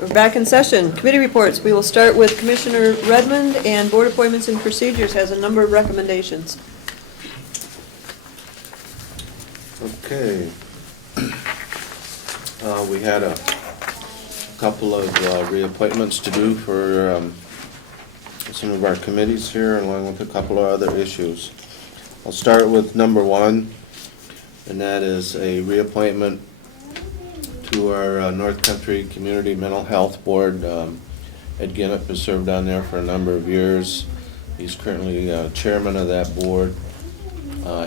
We're back in session. Committee reports. We will start with Commissioner Redmond, and Board Appointments and Procedures has a number of recommendations. Okay. We had a couple of reappointments to do for some of our committees here, along with a couple of other issues. I'll start with number one, and that is a reappointment to our North Country Community Mental Health Board. Ed Ginnett has served on there for a number of years. He's currently chairman of that board.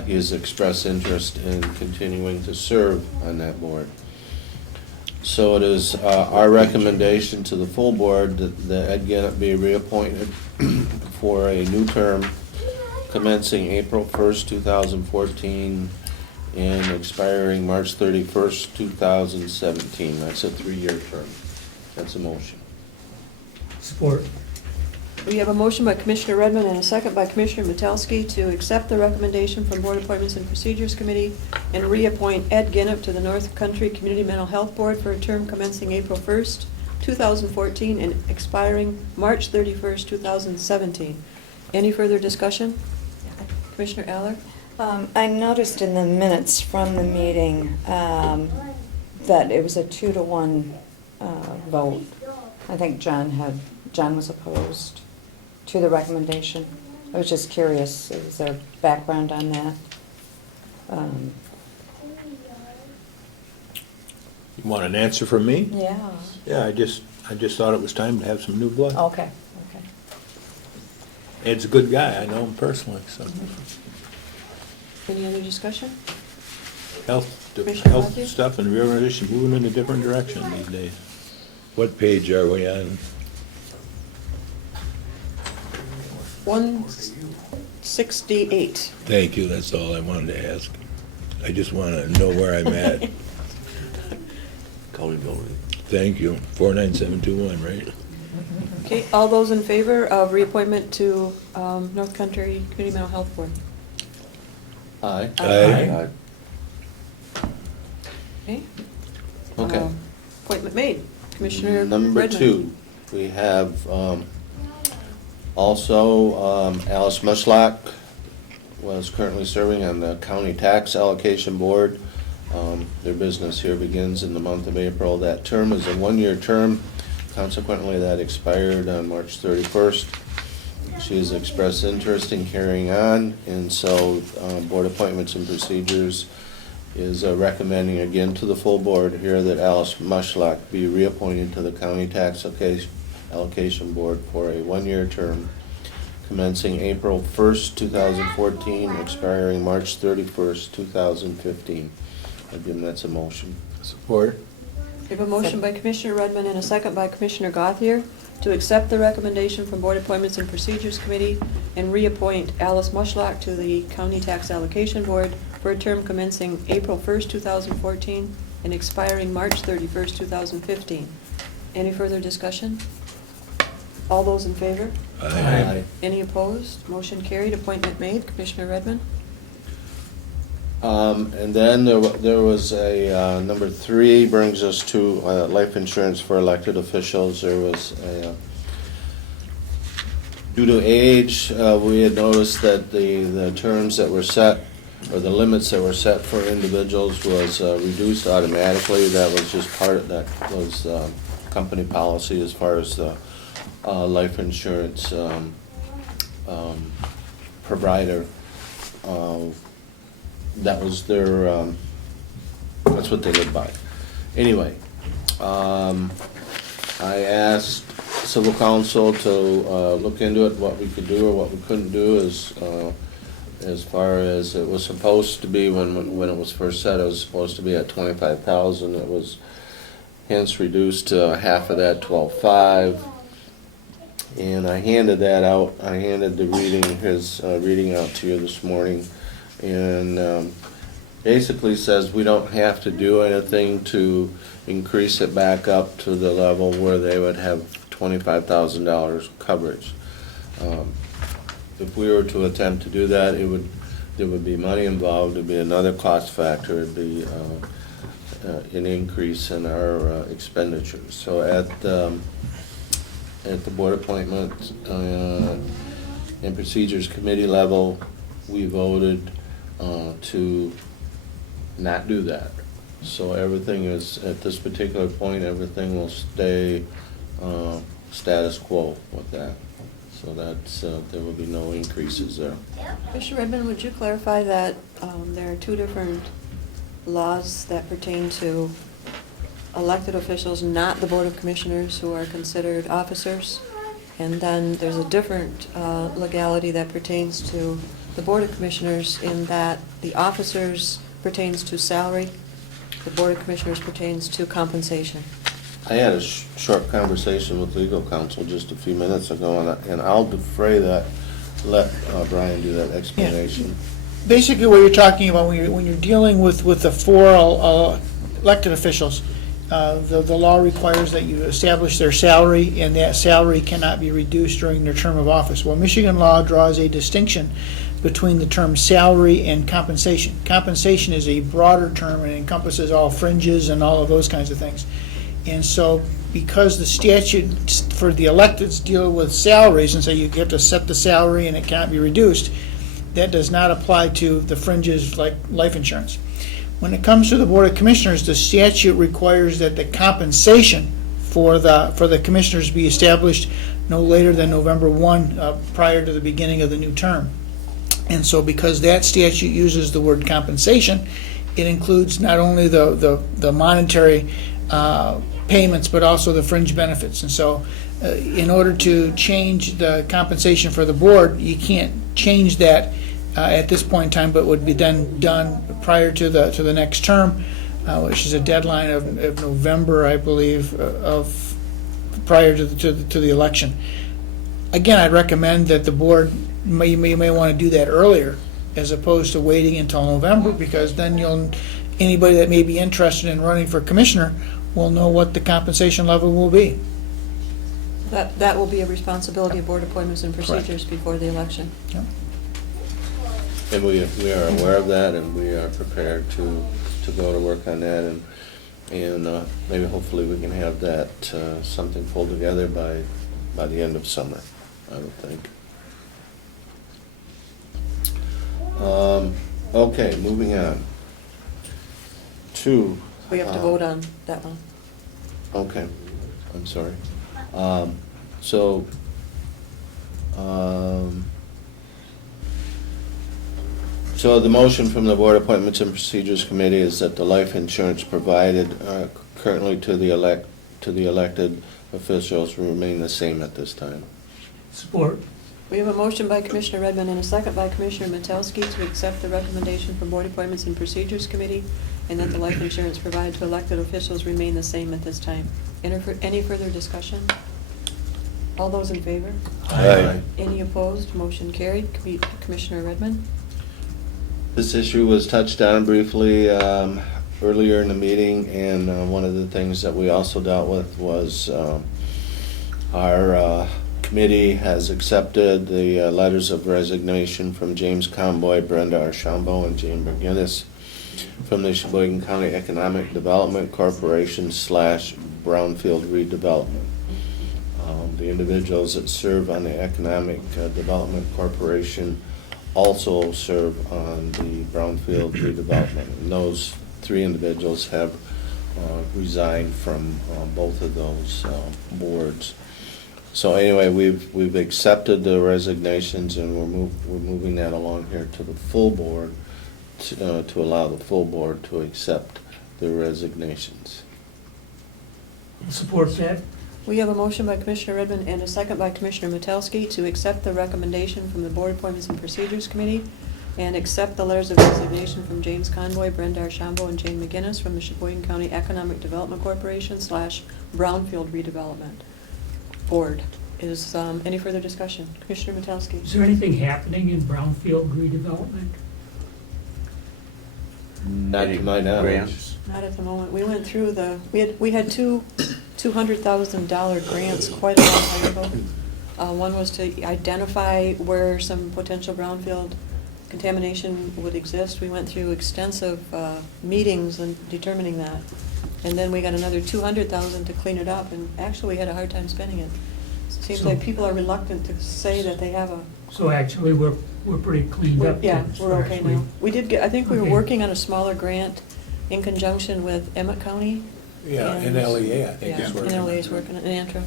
He has expressed interest in continuing to serve on that board. So it is our recommendation to the full board that Ed Ginnett be reappointed for a new term commencing April 1st, 2014 and expiring March 31st, 2017. That's a 3-year term. That's a motion. Support. We have a motion by Commissioner Redmond and a second by Commissioner Metelsky to accept the recommendation from Board Appointments and Procedures Committee and reappoint Ed Ginnett to the North Country Community Mental Health Board for a term commencing April 1st, 2014 and expiring March 31st, 2017. Any further discussion? Commissioner Aller? I noticed in the minutes from the meeting that it was a 2-to-1 vote. I think John was opposed to the recommendation. I was just curious, is there background on that? You want an answer from me? Yeah. Yeah, I just thought it was time to have some new blood. Okay. Ed's a good guy, I know him personally, so. Any other discussion? Health Commissioner Matthews? stuff and reorganization moving in a different direction these days. What page are we on? 168. Thank you, that's all I wanted to ask. I just want to know where I'm at. Call me voting. Thank you. 49721, right? Okay, all those in favor of reappointment to North Country Community Mental Health Board? Aye. Aye. Okay. Okay. Appointment made. Commissioner Number Redmond. 2, we have also Alice Mushlock was currently serving on the County Tax Allocation Board. Their business here begins in the month of April. That term is a 1-year term. Consequently, that expired on March 31st. She has expressed interest in carrying on, and so Board Appointments and Procedures is recommending again to the full board here that Alice Mushlock be reappointed to the County Tax Allocation Board for a 1-year term commencing April 1st, 2014, expiring March 31st, 2015. Again, that's a motion. Support. We have a motion by Commissioner Redmond and a second by Commissioner Gauthier to accept the recommendation from Board Appointments and Procedures Committee and reappoint Alice Mushlock to the County Tax Allocation Board for a term commencing April 1st, 2014 and expiring March 31st, 2015. Any further discussion? All those in favor? Aye. Any opposed? Motion carried. Appointment made. Commissioner Redmond? And then there was a, number 3 brings us to life insurance for elected officials. There was a, due to age, we had noticed that the terms that were set, or the limits that were set for individuals was reduced automatically. That was just part of, that was company policy as far as the life insurance provider. That was their, that's what they live by. Anyway, I asked Civil Council to look into it, what we could do or what we couldn't do as far as it was supposed to be when it was first set. It was supposed to be at $25,000. It was hence reduced to half of that, $12,500. And I handed that out. I handed the reading out to you this morning. And basically says we don't have to do anything to increase it back up to the level where they would have $25,000 coverage. If we were to attempt to do that, there would be money involved. It'd be another cost factor. It'd be an increase in our expenditures. So at the Board Appointment and Procedures Committee level, we voted to not do that. So everything is, at this particular point, everything will stay status quo with that. So that's, there will be no increases there. Commissioner Redmond, would you clarify that there are two different laws that pertain to elected officials, not the Board of Commissioners, who are considered officers? And then there's a different legality that pertains to the Board of Commissioners in that the officers pertains to salary, the Board of Commissioners pertains to compensation. I had a short conversation with legal counsel just a few minutes ago, and I'll defray that, let Brian do that explanation. Basically, what you're talking about when you're dealing with the four elected officials, the law requires that you establish their salary, and that salary cannot be reduced during their term of office. Well, Michigan law draws a distinction between the term salary and compensation. Compensation is a broader term and encompasses all fringes and all of those kinds of things. And so, because the statute for the electeds deal with salaries, and so you have to set the salary and it cannot be reduced, that does not apply to the fringes like life insurance. When it comes to the Board of Commissioners, the statute requires that the compensation for the commissioners be established no later than November 1, prior to the beginning of the new term. And so, because that statute uses the word compensation, it includes not only the monetary payments, but also the fringe benefits. And so, in order to change the compensation for the board, you can't change that at this point in time, but would be then done prior to the next term, which is a deadline of November, I believe, of prior to the election. Again, I'd recommend that the board may want to do that earlier, as opposed to waiting until November, because then anybody that may be interested in running for commissioner will know what the compensation level will be. That will be a responsibility of Board Appointments and Procedures before the election. Yep. And we are aware of that, and we are prepared to go to work on that, and maybe hopefully we can have that something pulled together by the end of summer, I would think. Okay, moving on to. We have to vote on that one. Okay, I'm sorry. So the motion from the Board Appointments and Procedures Committee is that the life insurance provided currently to the elected officials will remain the same at this time. Support. We have a motion by Commissioner Redmond and a second by Commissioner Metelsky to accept the recommendation from Board Appointments and Procedures Committee, and that the life insurance provided to elected officials remain the same at this time. Any further discussion? All those in favor? Aye. Any opposed? Motion carried. Commissioner Redmond? This issue was touched on briefly earlier in the meeting, and one of the things that we also dealt with was our committee has accepted the letters of resignation from James Conboy, Brenda Archambault, and Jane McGinnis from the Cheboygan County Economic Development Corporation / Brownfield Redevelopment. The individuals that serve on the Economic Development Corporation also serve on the Brownfield Redevelopment. And those three individuals have resigned from both of those boards. So anyway, we've accepted the resignations, and we're moving that along here to the full board to allow the full board to accept the resignations. Support that. We have a motion by Commissioner Redmond and a second by Commissioner Metelsky to accept the recommendation from the Board Appointments and Procedures Committee and accept the letters of resignation from James Conboy, Brenda Archambault, and Jane McGinnis from the Cheboygan County Economic Development Corporation / Brownfield Redevelopment Board. Is any further discussion? Commissioner Metelsky? Is there anything happening in brownfield redevelopment? Not to my knowledge. Not at the moment. We went through we had two $200,000 grants quite a long time ago. One was to identify where some potential brownfield contamination would exist. We went through extensive meetings and determining that. And then we got another 200,000 to clean it up, and actually we had a hard time spending it. It seems So- like people are reluctant to say that they have a, So actually, we're pretty cleaned up. yeah, then as we're far okay as now. We did get, I think we were Okay. working on a smaller grant in conjunction with Emmett County. Yeah, and- NLEA, I think Yeah, is working. NLEA is working on an Antrim,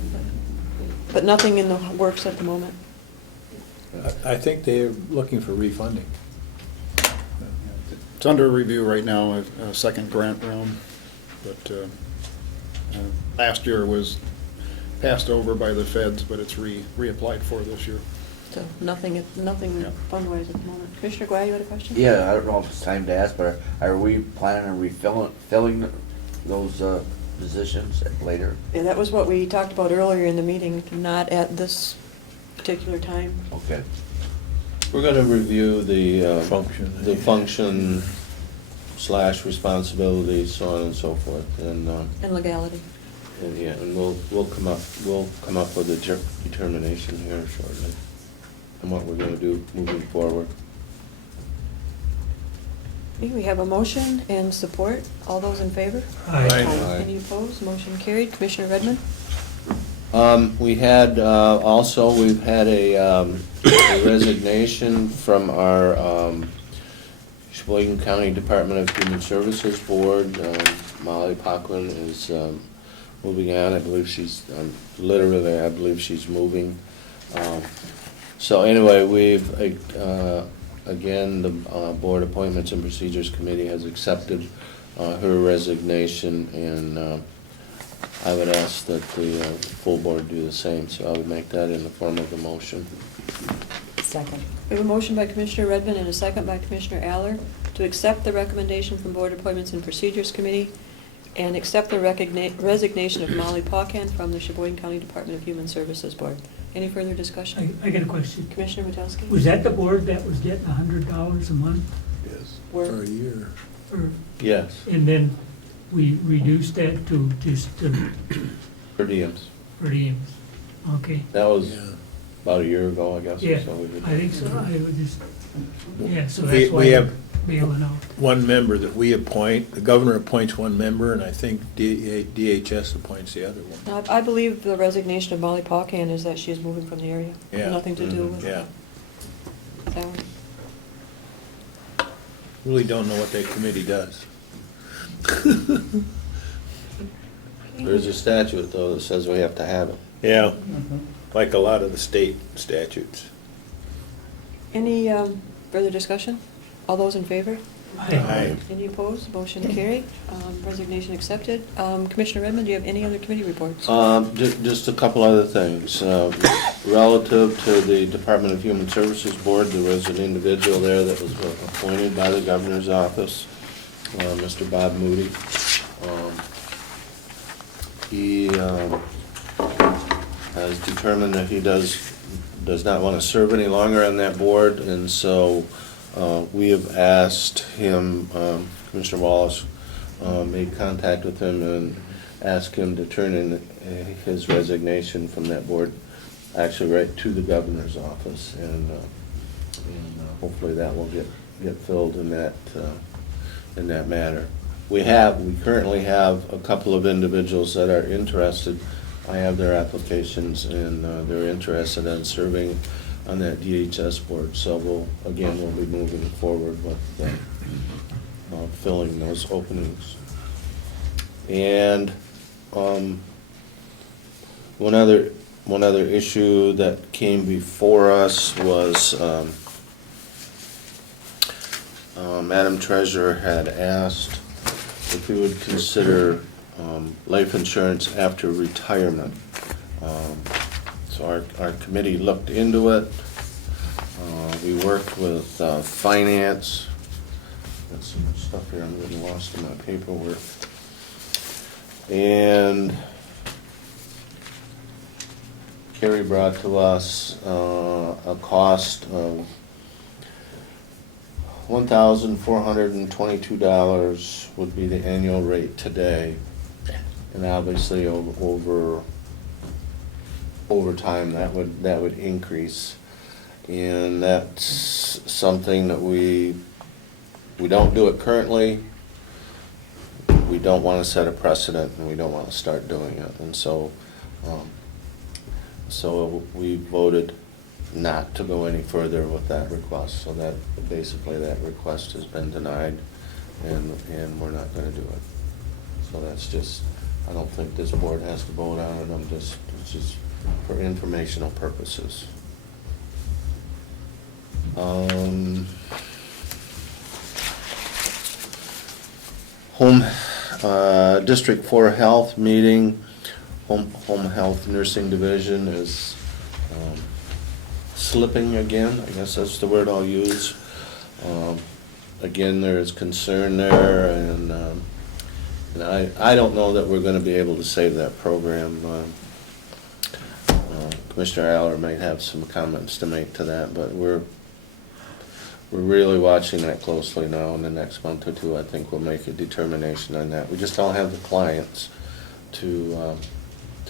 but nothing in the works at the moment. I think they're looking for refunding. It's under review right now, a second grant round, but last year was passed over by the feds, but it's reapplied for this year. So nothing Yeah. fund-wise at the moment. Commissioner Guy, you had a question? Yeah, I don't know if it's time to ask, but are we planning on filling those positions later? Yeah, that was what we talked about earlier in the meeting, not at this particular time. Okay. We're gonna review the Function. function / responsibility, so on and so forth, and And legality. yeah, and we'll come up with a determination here shortly, and what we're gonna do moving forward. Okay, we have a motion and support. All those in favor? Aye. Aye. Any opposed? Motion carried. Commissioner Redmond? We had, also, we've had a resignation from our Cheboygan County Department of Human Services Board. Molly Poquin is moving on. I believe she's, literally, I believe she's moving. So anyway, we've, again, the Board Appointments and Procedures Committee has accepted her resignation, and I would ask that the full board do the same, so I would make that in the form of a motion. Second. We have a motion by Commissioner Redmond and a second by Commissioner Aller to accept the recommendation from Board Appointments and Procedures Committee and accept the resignation of Molly Paucan from the Cheboygan County Department of Human Services Board. Any further discussion? I got a question. Commissioner Metelsky? Was that the board that was getting $100 a month? Yes, Where- for a year. Or- Yes, And then we reduced that to just per diems. per diems? Okay. That was Yeah. about a year ago, I guess. Yeah, so we did. I think so. I would just, yeah, so We- that's why we have- I'm bailing out. One member that we appoint, the governor appoints one member, and I think DHS appoints the other one. Now, I believe the resignation of Molly Paucan is that she is moving from the area. Yeah. Nothing to do Mhm. with Yeah. salary. Really don't know what that committee does. There's a statute, though, that says we have to have it. Yeah, like a lot of the state statutes. Any further discussion? All those in favor? Aye. Any opposed? Motion carried. Resignation accepted. Commissioner Redmond, do you have any other committee reports? Just a couple other things. Relative to the Department of Human Services Board, there was an individual there that was appointed by the governor's office, Mr. Bob Moody. He has determined that he does not want to serve any longer on that board, and so we have asked him, Commissioner Wallace made contact with him and asked him to turn in his resignation from that board, actually right to the governor's office, and hopefully that will get filled in that matter. We currently have a couple of individuals that are interested. I have their applications, and they're interested in serving on that DHS board. So we'll be moving forward with filling those openings. And one other issue that came before us was Madam Treasurer had asked if we would consider life insurance after retirement. So our committee looked into it. We worked with finance. Got some stuff here, I'm getting lost in my paperwork. And Carrie brought to us a cost of $1,422 would be the annual rate today. And obviously over time that would increase. And that's something that we don't do it currently. We don't want to set a precedent, and we don't want to start doing it. And so we voted not to go any further with that request. So that, basically, that request has been denied, and we're not going to do it. So that's just, I don't think this board has to vote on it. It's just for informational purposes. District 4 Health meeting, Home Health Nursing Division is slipping again. I guess that's the word I'll use. Again, there is concern there, and I don't know that we're going to be able to save that program. Commissioner Aller might have some comments to make to that, but we're really watching that closely now. In the next month or two, I think we'll make a determination on that. We just don't have the clients to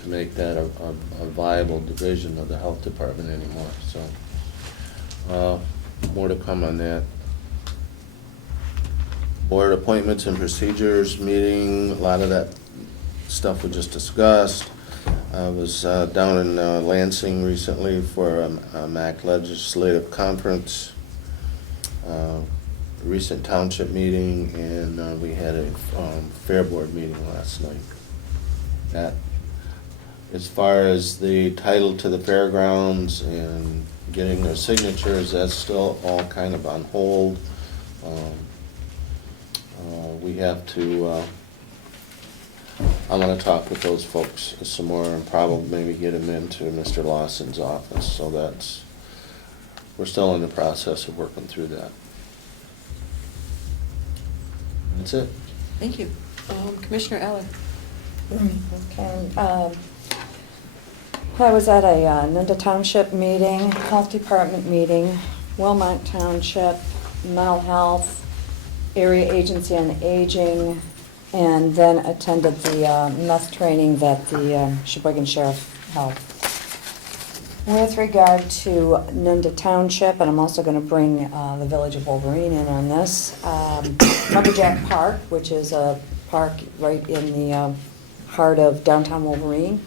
make that a viable division of the health department anymore. So more to come on that. Board appointments and procedures meeting, a lot of that stuff we just discussed. I was down in Lansing recently for a MAC legislative conference, recent township meeting, and we had a fair board meeting last night. That, as far as the title to the fairgrounds and getting their signatures, that's still all kind of on hold. We have to, I'm going to talk with those folks some more and probably maybe get them into Mr. Lawson's office. So we're still in the process of working through that. That's it. Thank you. Commissioner Eller. Okay. I was at a Nunda Township meeting, Health Department meeting, Wilmot Township, Mental Health, Area Agency on Aging, and then attended the meth training that the Cheboygan Sheriff held. With regard to Nunda Township, and I'm also going to bring the Village of Wolverine in on this, Lumberjack Park, which is a park right in the heart of downtown Wolverine,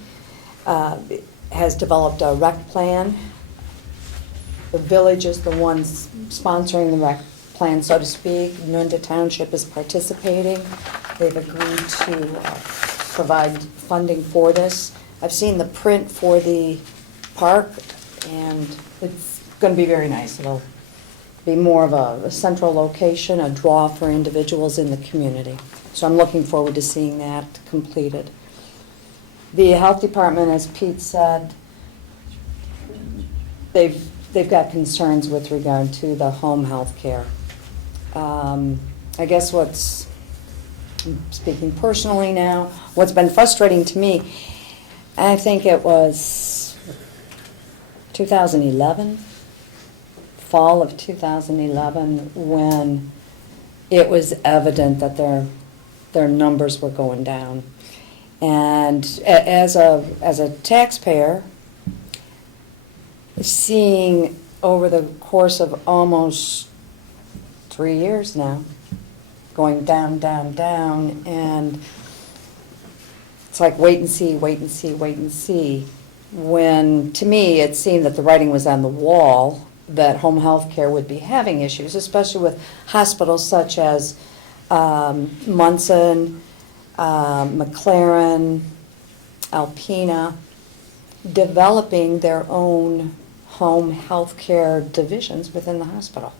has developed a rec plan. The village is the one sponsoring the rec plan, so to speak. Nunda Township is participating. They've agreed to provide funding for this. I've seen the print for the park, and it's going to be very nice. It'll be more of a central location, a draw for individuals in the community. So I'm looking forward to seeing that completed. The health department, as Pete said, they've got concerns with regard to the home health care. I guess speaking personally now, what's been frustrating to me, I think it was 2011, fall of 2011, when it was evident that their numbers were going down. And as a taxpayer, seeing over the course of almost 3 years now, going down, down, down, and it's like wait and see, wait and see, wait and see. When, to me, it seemed that the writing was on the wall that home health care would be having issues, especially with hospitals such as Munson, McLaren, Alpena, developing their own home health care divisions within the hospital.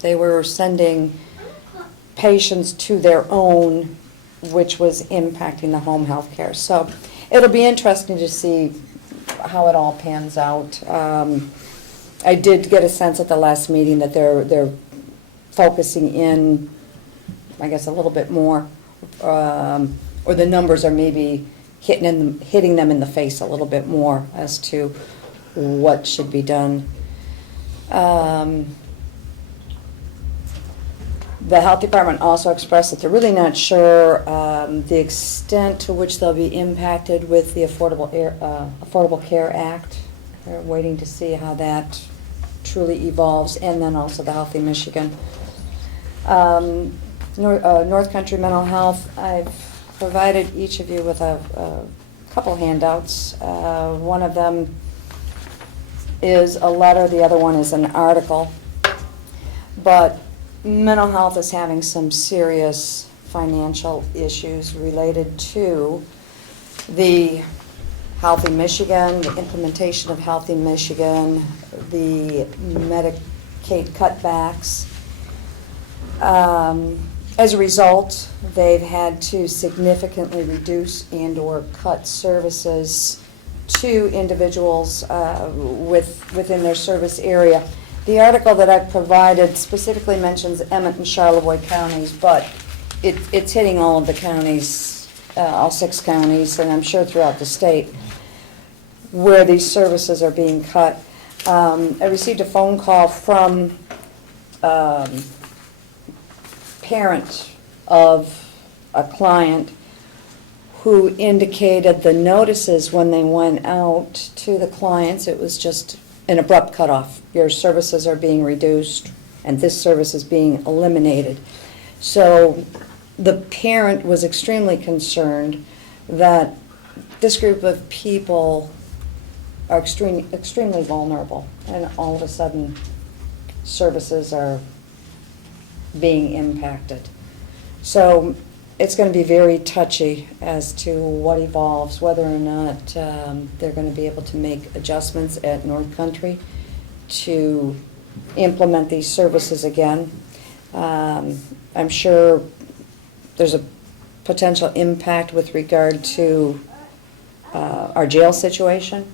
They were sending patients to their own, which was impacting the home health care. So it'll be interesting to see how it all pans out. I did get a sense at the last meeting that they're focusing in, I guess, a little bit more, or the numbers are maybe hitting them in the face a little bit more as to what should be done. The health department also expressed that they're really not sure the extent to which they'll be impacted with the Affordable Care Act. They're waiting to see how that truly evolves, and then also the Healthy Michigan. North Country Mental Health, I've provided each of you with a couple handouts. One of them is a letter, the other one is an article. But mental health is having some serious financial issues related to the Healthy Michigan, the implementation of Healthy Michigan, the Medicaid cutbacks. As a result, they've had to significantly reduce and/or cut services to individuals within their service area. The article that I've provided specifically mentions Emmett and Charlevoix counties, but it's hitting all of the counties, all 6 counties, and I'm sure throughout the state, where these services are being cut. I received a phone call from parent of a client who indicated the notices when they went out to the clients, it was just an abrupt cutoff. Your services are being reduced and this service is being eliminated. So the parent was extremely concerned that this group of people are extremely vulnerable, and all of a sudden services are being impacted. So it's going to be very touchy as to what evolves, whether or not they're going to be able to make adjustments at North Country to implement these services again. I'm sure there's a potential impact with regard to our jail situation,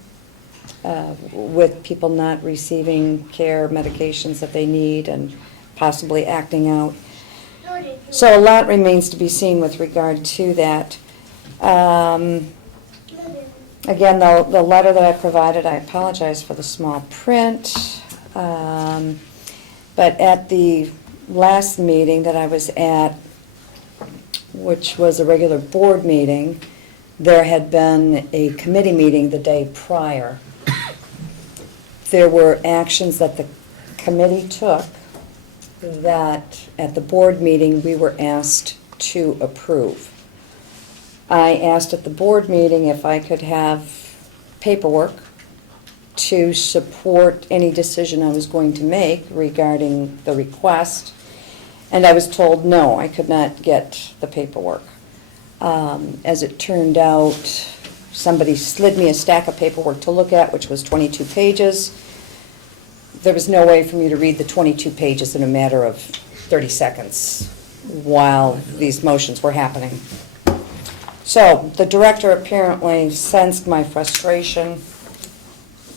with people not receiving care, medications that they need, and possibly acting out. So a lot remains to be seen with regard to that. Again, the letter that I provided, I apologize for the small print, but at the last meeting that I was at, which was a regular board meeting, there had been a committee meeting the day prior. There were actions that the committee took that at the board meeting we were asked to approve. I asked at the board meeting if I could have paperwork to support any decision I was going to make regarding the request, and I was told no, I could not get the paperwork. As it turned out, somebody slid me a stack of paperwork to look at, which was 22 pages. There was no way for me to read the 22 pages in a matter of 30 seconds while these motions were happening. So the director apparently sensed my frustration.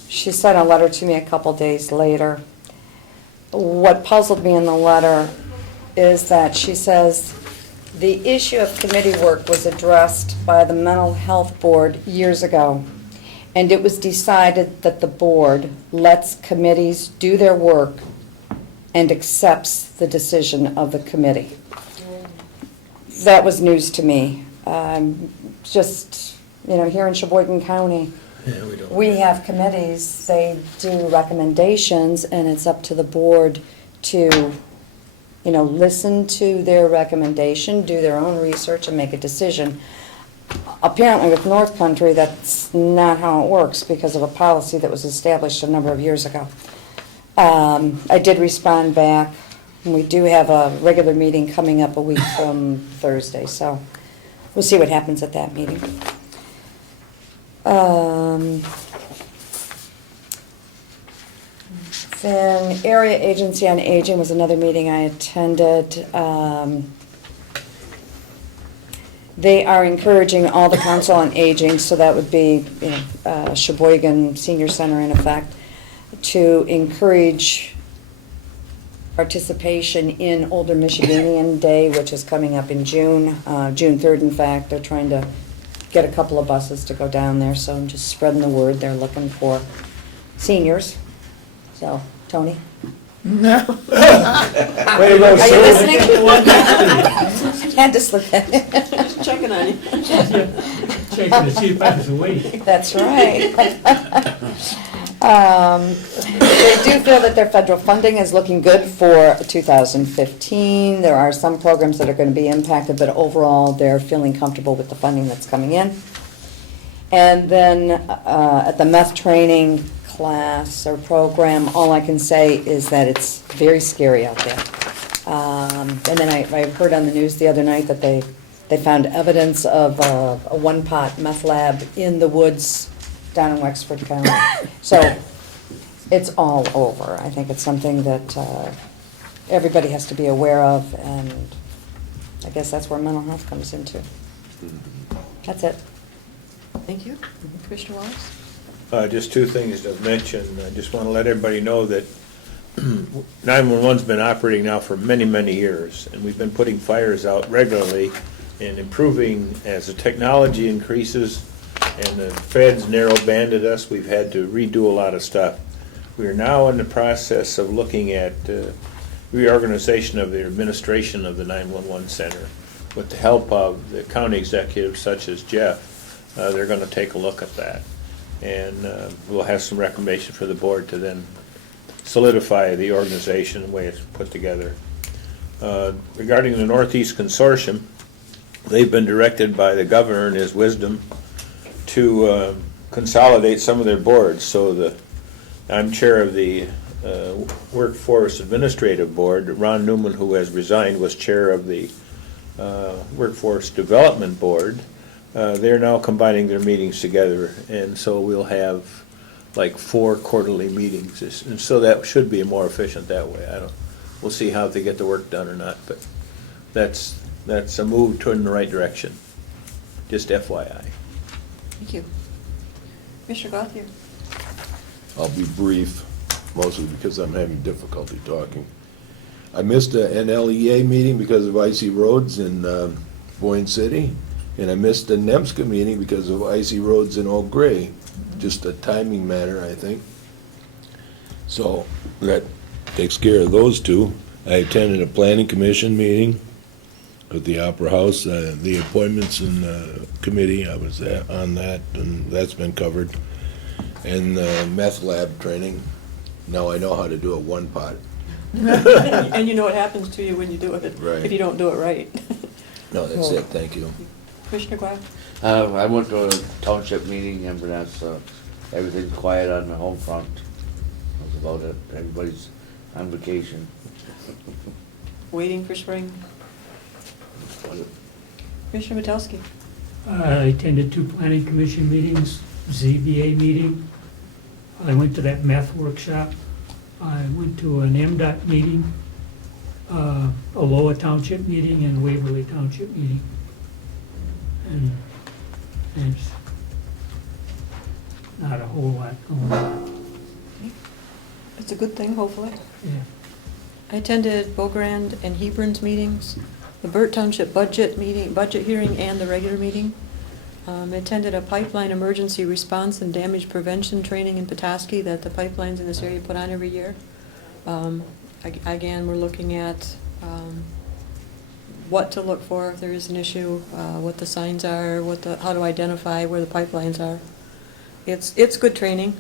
She sent a letter to me a couple days later. What puzzled me in the letter is that she says, the issue of committee work was addressed by the Mental Health Board years ago, and it was decided that the board lets committees do their work and accepts the decision of the committee. That was news to me. Just, here in Cheboygan County, Yeah, we have committees, they do recommendations, and it's up to the board to, listen to their recommendation, do their own research, and make a decision. Apparently with North Country, that's not how it works because of a policy that was established a number of years ago. I did respond back, and we do have a regular meeting coming up a week from Thursday, so we'll see what happens at that meeting. Then Area Agency on Aging was another meeting I attended. They are encouraging all the Council on Aging, so that would be Cheboygan Senior Center in effect, to encourage participation in Older Michiganian Day, which is coming up in June, June 3rd in fact. They're trying to get a couple of buses to go down there, so I'm just spreading the word. They're looking for seniors. So, Tony? No. Way to go, Are you Sue. listening? Had to slip that in. Just checking on you. Checking to see if I was awake. That's right. They do feel that their federal funding is looking good for 2015. There are some programs that are going to be impacted, but overall, they're feeling comfortable with the funding that's coming in. And then at the meth training class or program, all I can say is that it's very scary out there. And then I heard on the news the other night that they found evidence of a one-pot meth lab in the woods down in Wexford County. So it's all over. I think it's something that everybody has to be aware of, and I guess that's where mental health comes into. That's it. Thank you. Commissioner Wallace? Just two things to mention. I just want to let everybody know that 911's been operating now for many, many years, and we've been putting fires out regularly and improving as the technology increases and the feds narrow banded us. We've had to redo a lot of stuff. We are now in the process of looking at reorganization of the administration of the 911 center. With the help of the county executives such as Jeff, they're going to take a look at that. And we'll have some recommendation for the board to then solidify the organization the way it's put together. Regarding the Northeast Consortium, they've been directed by the governor in his wisdom to consolidate some of their boards. So I'm chair of the Workforce Administrative Board. Ron Newman, who has resigned, was chair of the Workforce Development Board. They're now combining their meetings together, and so we'll have like 4 quarterly meetings, and so that should be more efficient that way. We'll see how they get the work done or not, but that's a move toward in the right direction. Just FYI. Thank you. Commissioner Gauthier? I'll be brief, mostly because I'm having difficulty talking. I missed an LEA meeting because of icy roads in Boyne City, and I missed a NEMSCA meeting because of icy roads in Oak Gray. Just a timing matter, I think. So that takes care of those two. I attended a planning commission meeting at the Opera House, the appointments and committee, I was on that, and that's been covered. And meth lab training, now I know how to do a one pot. And you know what happens to you when you do it, Right. if you don't do it right. No, that's it, thank you. Commissioner Glass? I went to a township meeting, and that's, everything's quiet on the home front. That's about it. Everybody's on vacation. Waiting for spring. Commissioner Metelsky? I attended 2 planning commission meetings, ZBA meeting. I went to that meth workshop. I went to an MDOT meeting, a Loa Township meeting, and Waverly Township meeting. And there's not a whole lot going on. It's a good thing, hopefully. Yeah. I attended Beaugrand and Hebron's meetings, the Burt Township budget meeting, budget hearing, and the regular meeting. I attended a pipeline emergency response and damage prevention training in Petoskey that the pipelines in this area put on every year. Again, we're looking at what to look for if there is an issue, what the signs are, how to identify where the pipelines are. It's good training.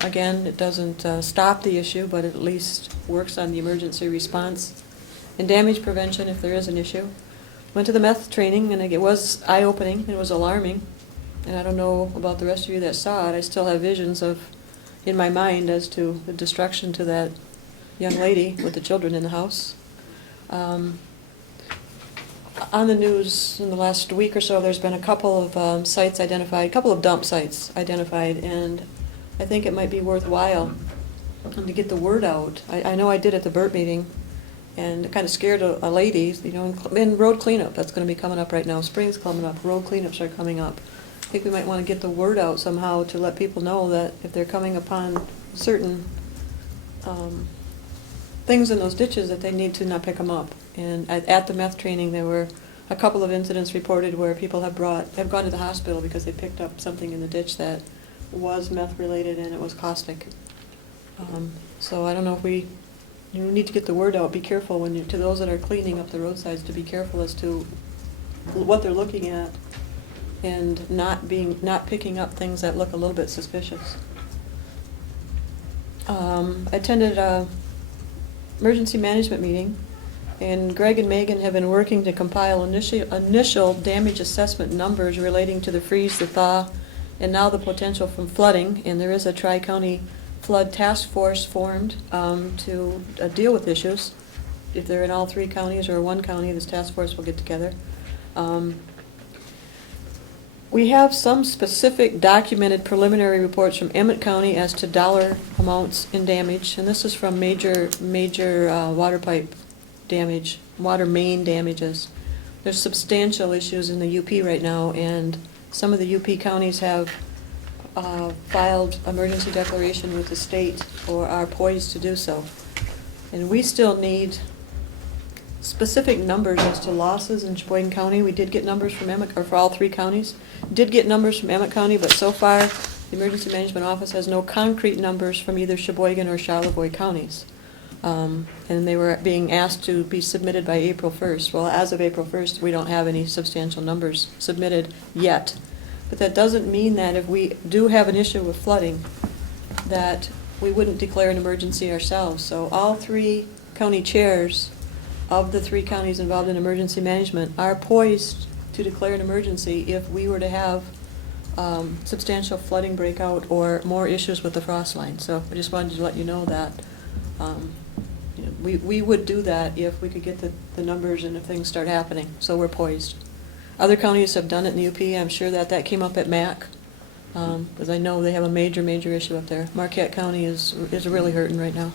Again, it doesn't stop the issue, but it at least works on the emergency response and damage prevention if there is an issue. Went to the meth training, and it was eye-opening. It was alarming. And I don't know about the rest of you that saw it. I still have visions in my mind as to the destruction to that young lady with the children in the house. On the news in the last week or so, there's been a couple of sites identified, a couple of dump sites identified, and I think it might be worthwhile to get the word out. I know I did at the Burt meeting, and it kind of scared a lady, you know, in road cleanup, that's going to be coming up right now. Spring's coming up, road cleanups are coming up. I think we might want to get the word out somehow to let people know that if they're coming upon certain things in those ditches, that they need to not pick them up. And at the meth training, there were a couple of incidents reported where people have gone to the hospital because they picked up something in the ditch that was meth related and it was caustic. So I don't know if you need to get the word out. Be careful to those that are cleaning up the roadsides, to be careful as to what they're looking at and not picking up things that look a little bit suspicious. attended a emergency management meeting, and Greg and Megan have been working to compile initial damage assessment numbers relating to the freeze, the thaw, and now the potential from flooding. And there is a tri-county flood task force formed to deal with issues. If they're in all 3 counties or one county, this task force will get together. We have some specific documented preliminary reports from Emmett County as to dollar amounts in damage, and this is from major water pipe damage, water main damages. There's substantial issues in the UP right now, and some of the UP counties have filed emergency declaration with the state or are poised to do so. And we still need specific numbers as to losses in Cheboygan County. We did get numbers from Emmett, or for all 3 counties. Did get numbers from Emmett County, but so far, the Emergency Management Office has no concrete numbers from either Cheboygan or Charlevoix counties. And they were being asked to be submitted by April 1st. Well, as of April 1st, we don't have any substantial numbers submitted yet. But that doesn't mean that if we do have an issue with flooding, that we wouldn't declare an emergency ourselves. So all 3 county chairs of the 3 counties involved in emergency management are poised to declare an emergency if we were to have substantial flooding breakout or more issues with the frost line. So I just wanted to let you know that we would do that if we could get the numbers and if things start happening. So we're poised. Other counties have done it in the UP. I'm sure that came up at MAC, because I know they have a major issue up there. Marquette County is really hurting right now.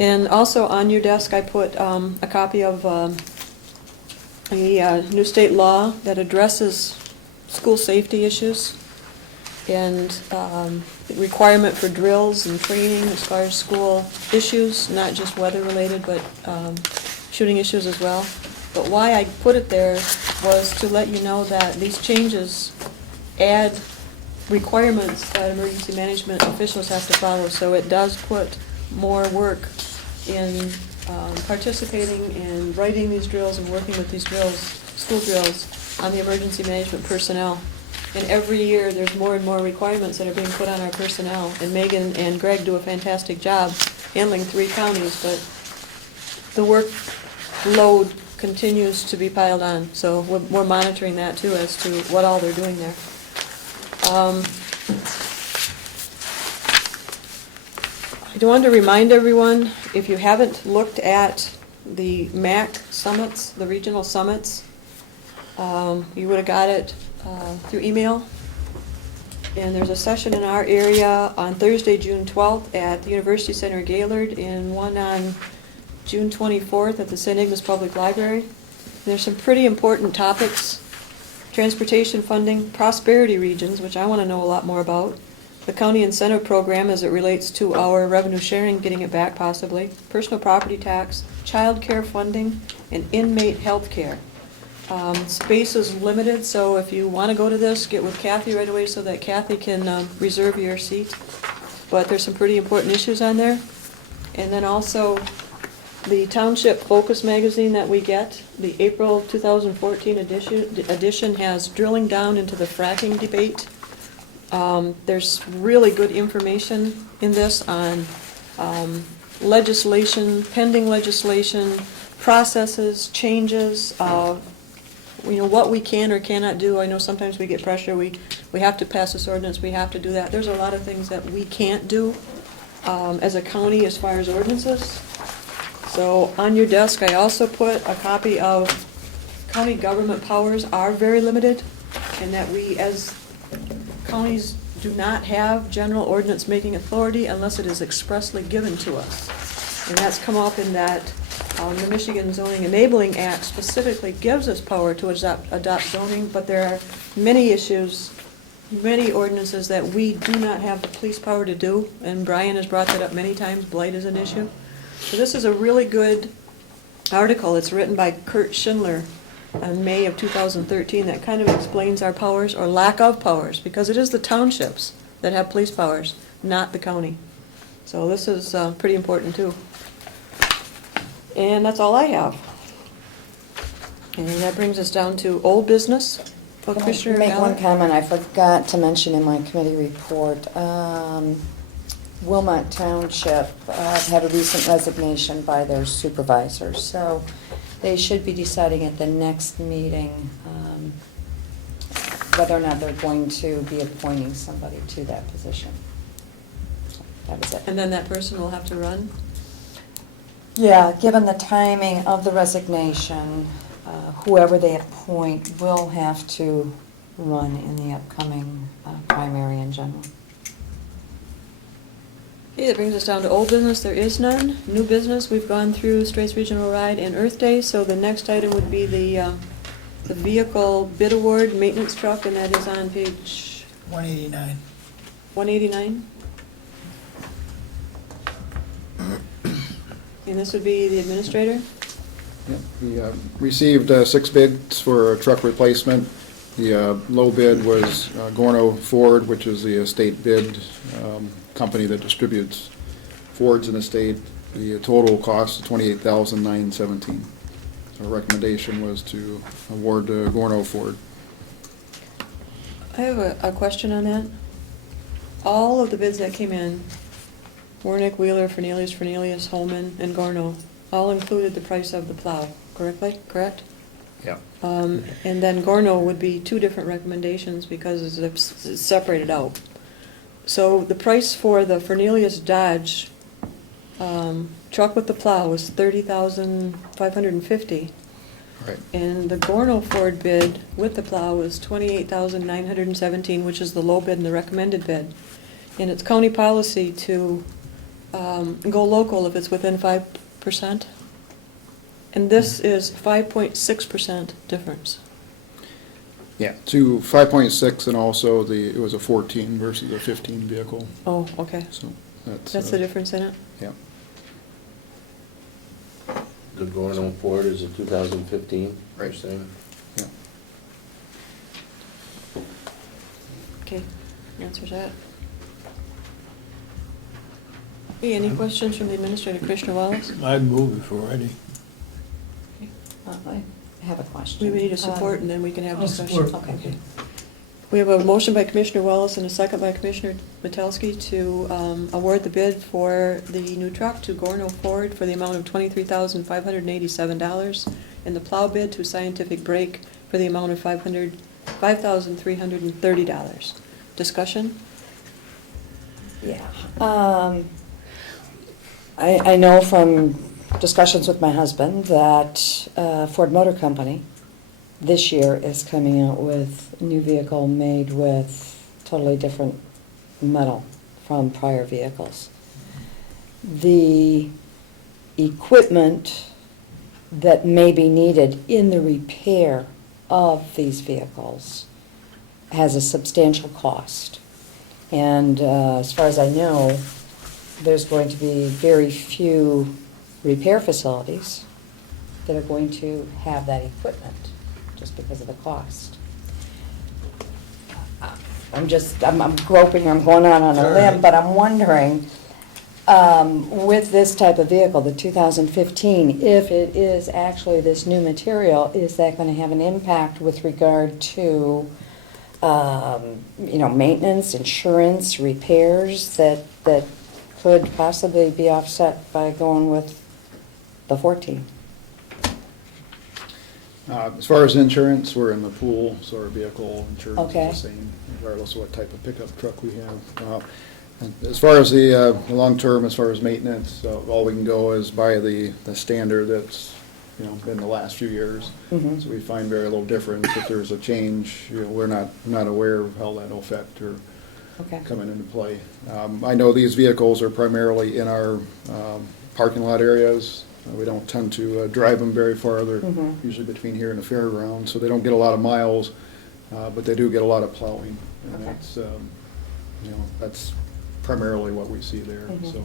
And also on your desk, I put a copy of a new state law that addresses school safety issues and the requirement for drills and training as far as school issues, not just weather-related, but shooting issues as well. But why I put it there was to let you know that these changes add requirements that emergency management officials have to follow. So it does put more work in participating in writing these drills and working with these drills, school drills, on the emergency management personnel. And every year, there's more and more requirements that are being put on our personnel. And Megan and Greg do a fantastic job handling 3 counties, but the workload continues to be piled on. So we're monitoring that too as to what all they're doing there. I do want to remind everyone, if you haven't looked at the MAC summits, the regional summits, you would have got it through email. And there's a session in our area on Thursday, June 12th at the University Center Gaylord, and one on June 24th at the St. Ignace Public Library. There's some pretty important topics: transportation funding, prosperity regions, which I want to know a lot more about, the county incentive program as it relates to our revenue sharing, getting it back possibly, personal property tax, child care funding, and inmate health care. Space is limited, so if you want to go to this, get with Kathy right away so that Kathy can reserve your seat. But there's some pretty important issues on there. And then also the Township Focus magazine that we get, the April 2014 edition has drilling down into the fracking debate. There's really good information in this on legislation, pending legislation, processes, changes, what we can or cannot do. I know sometimes we get pressure, we have to pass this ordinance, we have to do that. There's a lot of things that we can't do as a county as far as ordinances. So on your desk, I also put a copy of county government powers are very limited, and that we as counties do not have general ordinance making authority unless it is expressly given to us. And that's come up in that the Michigan Zoning Enabling Act specifically gives us power to adopt zoning, but there are many issues, many ordinances that we do not have the police power to do, and Brian has brought that up many times. Blight is an issue. So this is a really good article. It's written by Kurt Schindler in May of 2013 that kind of explains our powers or lack of powers, because it is the townships that have police powers, not the county. So this is pretty important too. And that's all I have. And that brings us down to old business. Can I Commissioner make one Mallett? comment I forgot to mention in my committee report? Wilmot Township had a recent resignation by their supervisor, so they should be deciding at the next meeting whether or not they're going to be appointing somebody to that position. That was it. And then that person will have to run? Yeah, given the timing of the resignation, whoever they appoint will have to run in the upcoming primary in general. Okay, that brings us down to old business. There is none. New business, we've gone through Straits Regional Ride and Earth Day, so the next item would be the vehicle bid award maintenance truck, and that is on page 189. 189. And this would be the administrator? Yep, we received 6 bids for a truck replacement. The low bid was Gorno Ford, which is the state bid company that distributes Fords in the state. The total cost is $28,917. Our recommendation was to award Gorno Ford. I have a question on that. All of the bids that came in, Warnick, Wheeler, Fernelius, Holman, and Gorno, all included the price of the plow, correct? Yeah. And then Gorno would be 2 different recommendations because it's separated out. So the price for the Fernelius Dodge truck with the plow was $30,550. Right. And the Gorno Ford bid with the plow was $28,917, which is the low bid and the recommended bid. And it's county policy to go local if it's within 5%. And this is 5.6% difference. Yeah, to 5.6, and also it was a 14 versus a 15 vehicle, Oh, okay. so that's. That's the difference in it? Yeah. The Gorno Ford is a 2015, you're Right. saying? Yeah. Okay, answers that. Okay, any questions from the administrator, Commissioner Wallace? I'd move if we're ready. I have a question. We would need a support and then we can have I'll discussion. support. Okay. We have a motion by Commissioner Wallace and a second by Commissioner Metelsky to award the bid for the new truck to Gorno Ford for the amount of $23,587 and the plow bid to Scientific Brake for the amount of $5,330. Discussion? Yeah. I know from discussions with my husband that Ford Motor Company this year is coming out with a new vehicle made with totally different metal from prior vehicles. The equipment that may be needed in the repair of these vehicles has a substantial cost. And as far as I know, there's going to be very few repair facilities that are going to have that equipment, just because of the cost. I'm groping, I'm going on a limb, but I'm wondering, with this type of vehicle, the 2015, if it is actually this new material, is that going to have an impact with regard to, maintenance, insurance, repairs that could possibly be offset by going with the 14? As far as insurance, we're in the pool, so our vehicle insurance Okay. is the same, regardless of what type of pickup truck we have. And as far as the long-term, as far as maintenance, all we can go is by the standard that's, been the last few years. Mhm. So we find very little difference. If there's a change, we're not aware of how that'll affect or Okay. coming into play. I know these vehicles are primarily in our parking lot areas. We don't tend to drive them very far. They're Mhm. usually between here and the fairground, so they don't get a lot of miles, but they do get a lot of plowing. And Okay. that's primarily what we see there. Mhm. So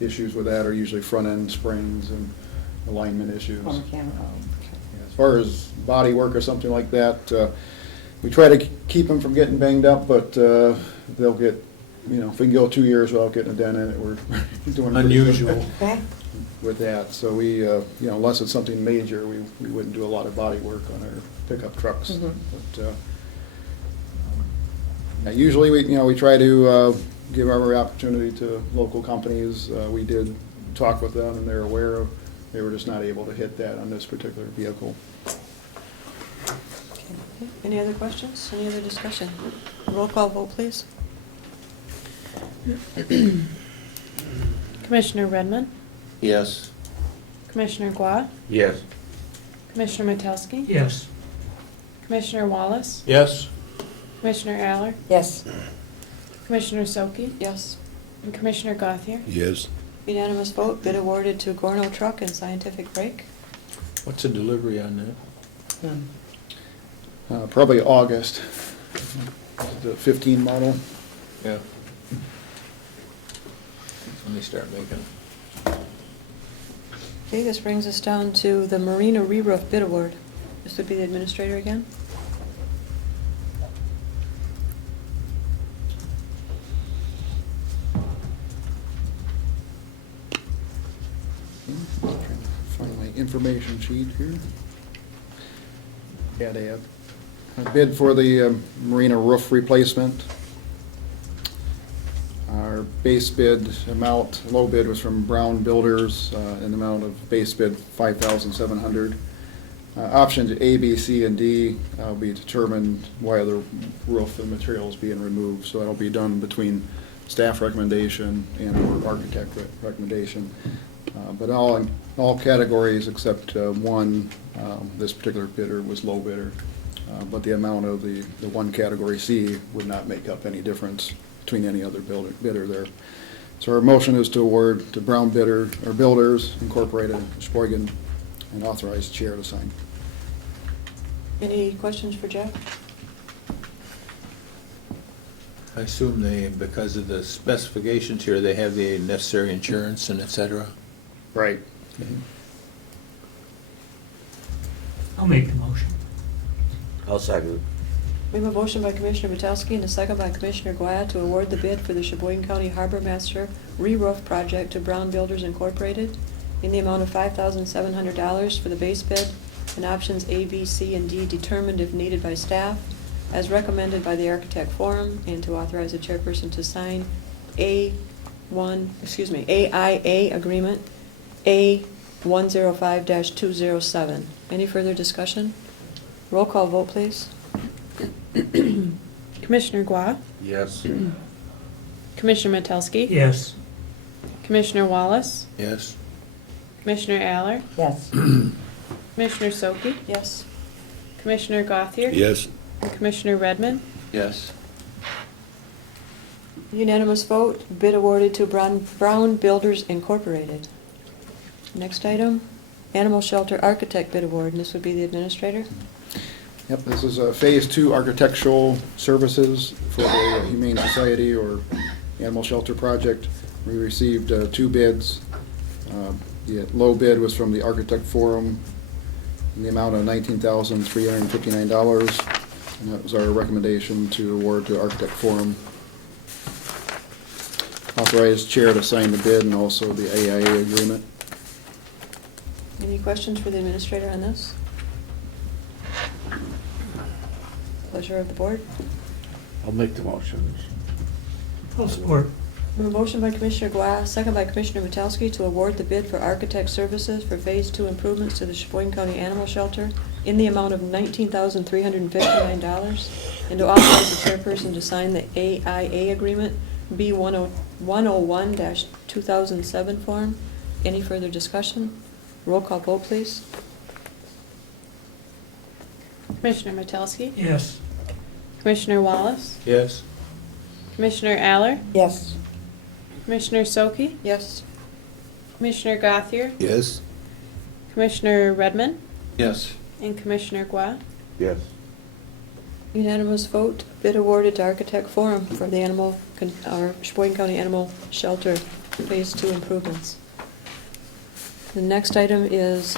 issues with that are usually front-end springs and alignment issues. Or mechanical. As far as body work or something like that, we try to keep them from getting banged up, but they'll get, if we can go 2 years without getting a dent in it, we're doing pretty good Unusual. Okay. with that. So we, unless it's something major, we wouldn't do a lot of body work on our pickup trucks. Mhm. But usually we try to give every opportunity to local companies. We did talk with them, and they're aware of, they were just not able to hit that on this particular vehicle. Any other questions? Any other discussion? Roll call vote, please. Commissioner Redmond, Yes. Commissioner Gua, Yes. Commissioner Metelsky, Yes. Commissioner Wallace, Yes? Commissioner Aller, Yes. Commissioner Soki, Yes. and Commissioner Gauthier. Yes. Unanimous vote, bid awarded to Gorno Truck and Scientific Brake. What's the delivery on that? Probably August, the 15 model. Yeah. That's when they start making. Okay, this brings us down to the Marina re-roof bid award. This would be the administrator again. Find my information sheet here. Had a bid for the marina roof replacement. Our base bid amount, low bid was from Brown Builders, an amount of base bid $5,700. Options A, B, C, and D will be determined while the roof and material is being removed. So that'll be done between staff recommendation and or architect recommendation. But all categories except one, this particular bidder was low bidder. But the amount of the one category C would not make up any difference between any other bidder there. So our motion is to award to Brown Bidder, or Builders Incorporated, Cheboygan, and authorize chair to sign. Any questions for Jeff? I assume they, because of the specifications here, they have the necessary insurance and et cetera. Right. I'll make the motion. I'll second. We have a motion by Commissioner Metelsky and a second by Commissioner Guaya to award the bid for the Cheboygan County Harbor Master re-roof project to Brown Builders Incorporated in the amount of $5,700 for the base bid and options A, B, C, and D determined if needed by staff as recommended by the Architect Forum, and to authorize the chairperson to sign AIA agreement A105-207. Any further discussion? Roll call vote, please. Commissioner Gua, Yes. Commissioner Metelsky, Yes. Commissioner Wallace, Yes? Commissioner Aller, Yes. Commissioner Soki, Yes. Commissioner Gauthier, Yes. and Commissioner Redmond. Yes. Unanimous vote, bid awarded to Brown Builders Incorporated. Next item, Animal Shelter Architect bid award, and this would be the administrator. Yep, this is a Phase 2 architectural services for the Humane Society or Animal Shelter Project. We received 2 bids. The low bid was from the Architect Forum in the amount of $19,359, and that was our recommendation to award to Architect Forum. Authorize chair to sign the bid and also the AIA agreement. Any questions for the administrator on this? Pleasure of the board. I'll make the motions. I'll support. We have a motion by Commissioner Gua, second by Commissioner Metelsky to award the bid for architect services for Phase 2 improvements to the Cheboygan County Animal Shelter in the amount of $19,359, and to authorize the chairperson to sign the AIA agreement B101-2007 form. Any further discussion? Roll call vote, please. Commissioner Metelsky, Yes. Commissioner Wallace, Yes? Commissioner Aller, Yes. Commissioner Soki, Yes. Commissioner Gauthier, Yes. Commissioner Redmond, Yes. and Commissioner Gua. Yes. Unanimous vote, bid awarded to Architect Forum for the Cheboygan County Animal Shelter Phase 2 improvements. The next item is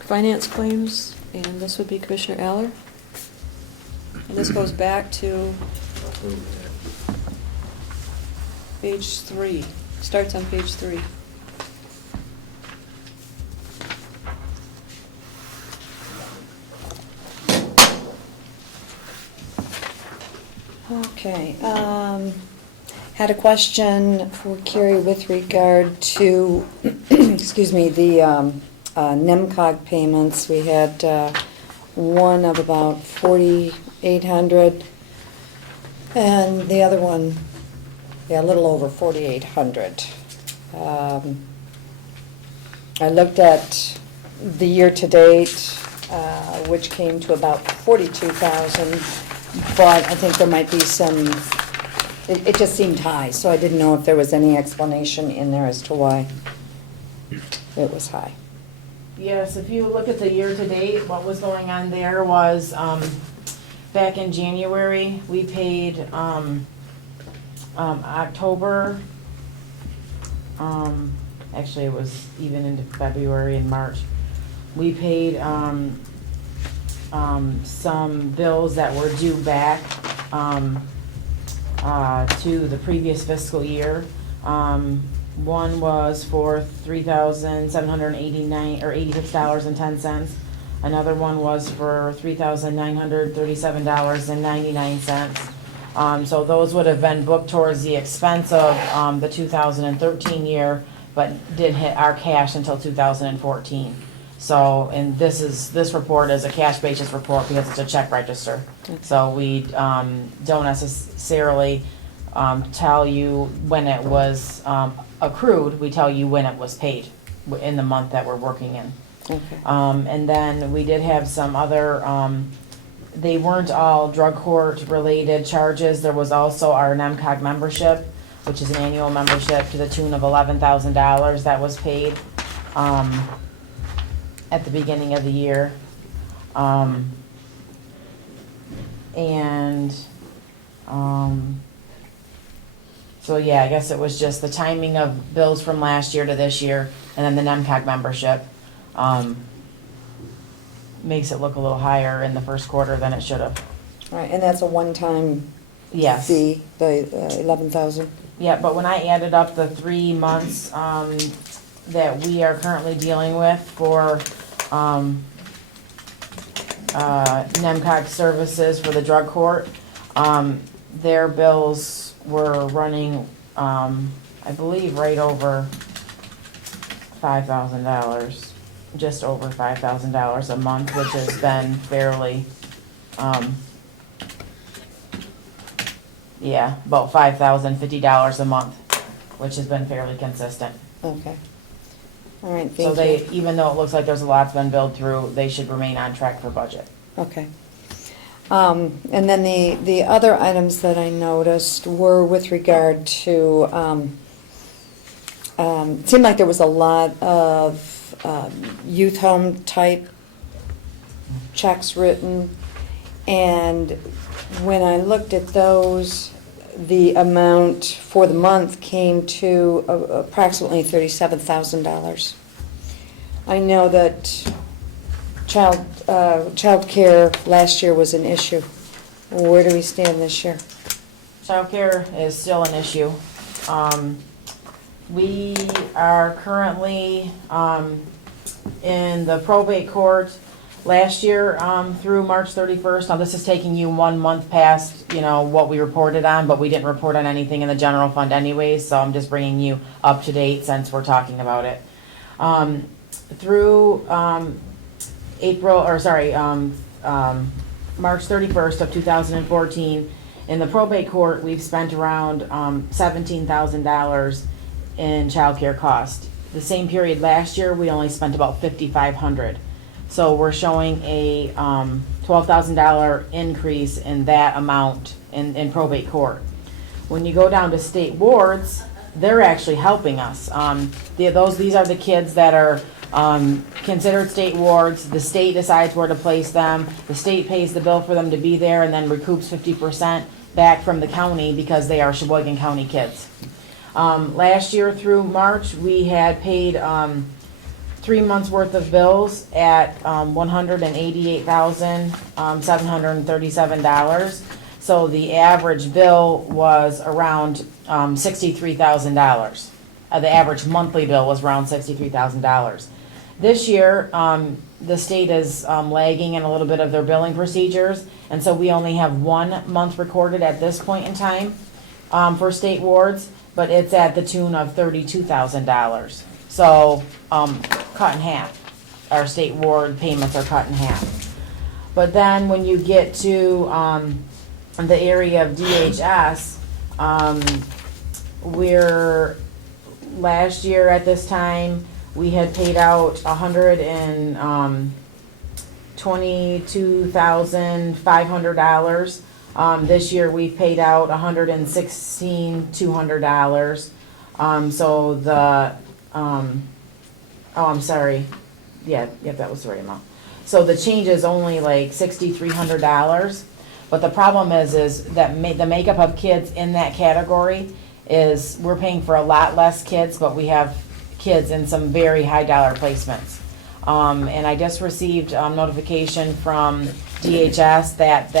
finance claims, and this would be Commissioner Aller. And this goes back to page 3, starts on page 3. Okay, Had a question for Carrie with regard to, excuse me, the NEMCOG payments. We had one of about 4,800, and the other one, yeah, a little over 4,800. I looked at the year-to-date, which came to about 42,000, but I think there might be some, it just seemed high, so I didn't know if there was any explanation in there as to why it was high. Yes, if you look at the year-to-date, what was going on there was, back in January, we paid, October, actually it was even into February and March. We paid, some bills that were due back, to the previous fiscal year. One was for $3,789 or $86.10. Another one was for $3,937.99. So those would have been booked towards the expense of the 2013 year, but didn't hit our cash until 2014. So, and this report is a cash basis report because it's a check register. So we don't necessarily tell you when it was accrued, we tell you when it was paid in the month that we're working in. Okay. And then we did have some other, they weren't all drug court related charges. There was also our NEMCOG membership, which is an annual membership to the tune of $11,000 that was paid at the beginning of the year. So yeah, I guess it was just the timing of bills from last year to this year, and then the NEMCOG membership makes it look a little higher in the first quarter than it should have. All right, and that's a one-time Yes. fee, the 11,000? Yeah, but when I added up the 3 months that we are currently dealing with for NEMCOG services for the drug court, their bills were running, I believe, right over $5,000, just over $5,000 a month, which has been fairly, yeah, about $5,050 a month, which has been fairly consistent. Okay. All right, So thank you. they, even though it looks like there's a lot's been billed through, they should remain on track for budget. Okay. And then the other items that I noticed were with regard to, it seemed like there was a lot of youth home type checks written. And when I looked at those, the amount for the month came to approximately $37,000. I know that child care last year was an issue. Where do we stand this year? Childcare is still an issue. We are currently in the probate court. Last year, through March 31st, now this is taking you 1 month past, what we reported on, but we didn't report on anything in the general fund anyways, so I'm just bringing you up to date since we're talking about it. Through March 31st of 2014, in the probate court, we've spent around $17,000 in childcare cost. The same period last year, we only spent about $5,500. So we're showing a $12,000 increase in that amount in probate court. When you go down to state wards, they're actually helping us. These are the kids that are considered state wards. The state decides where to place them. The state pays the bill for them to be there and then recoups 50% back from the county because they are Cheboygan County kids. Last year through March, we had paid 3 months worth of bills at $188,737. So the average bill was around $63,000. The average monthly bill was around $63,000. This year, the state is lagging in a little bit of their billing procedures, and so we only have 1 month recorded at this point in time. for state wards, but it's at the tune of $32,000. So, cut in half. Our state ward payments are cut in half. But then when you get to, the area of DHS, last year at this time, we had paid out $122,500. This year we've paid out $116,200. So the, oh, I'm sorry. Yeah, that was the right amount. So the change is only like $6,300. But the problem is that the makeup of kids in that category is we're paying for a lot less kids, but we have kids in some very high dollar placements. And I just received notification from DHS that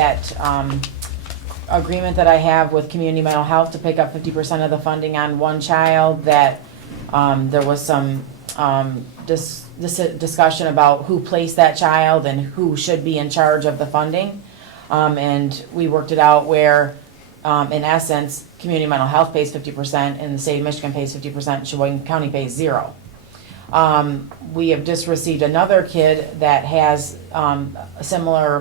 agreement that I have with Community Mental Health to pick up 50% of the funding on one child, that there was some discussion about who placed that child and who should be in charge of the funding. And we worked it out where, in essence, Community Mental Health pays 50% and the state of Michigan pays 50% and Cheboygan County pays 0. We have just received another kid that has similar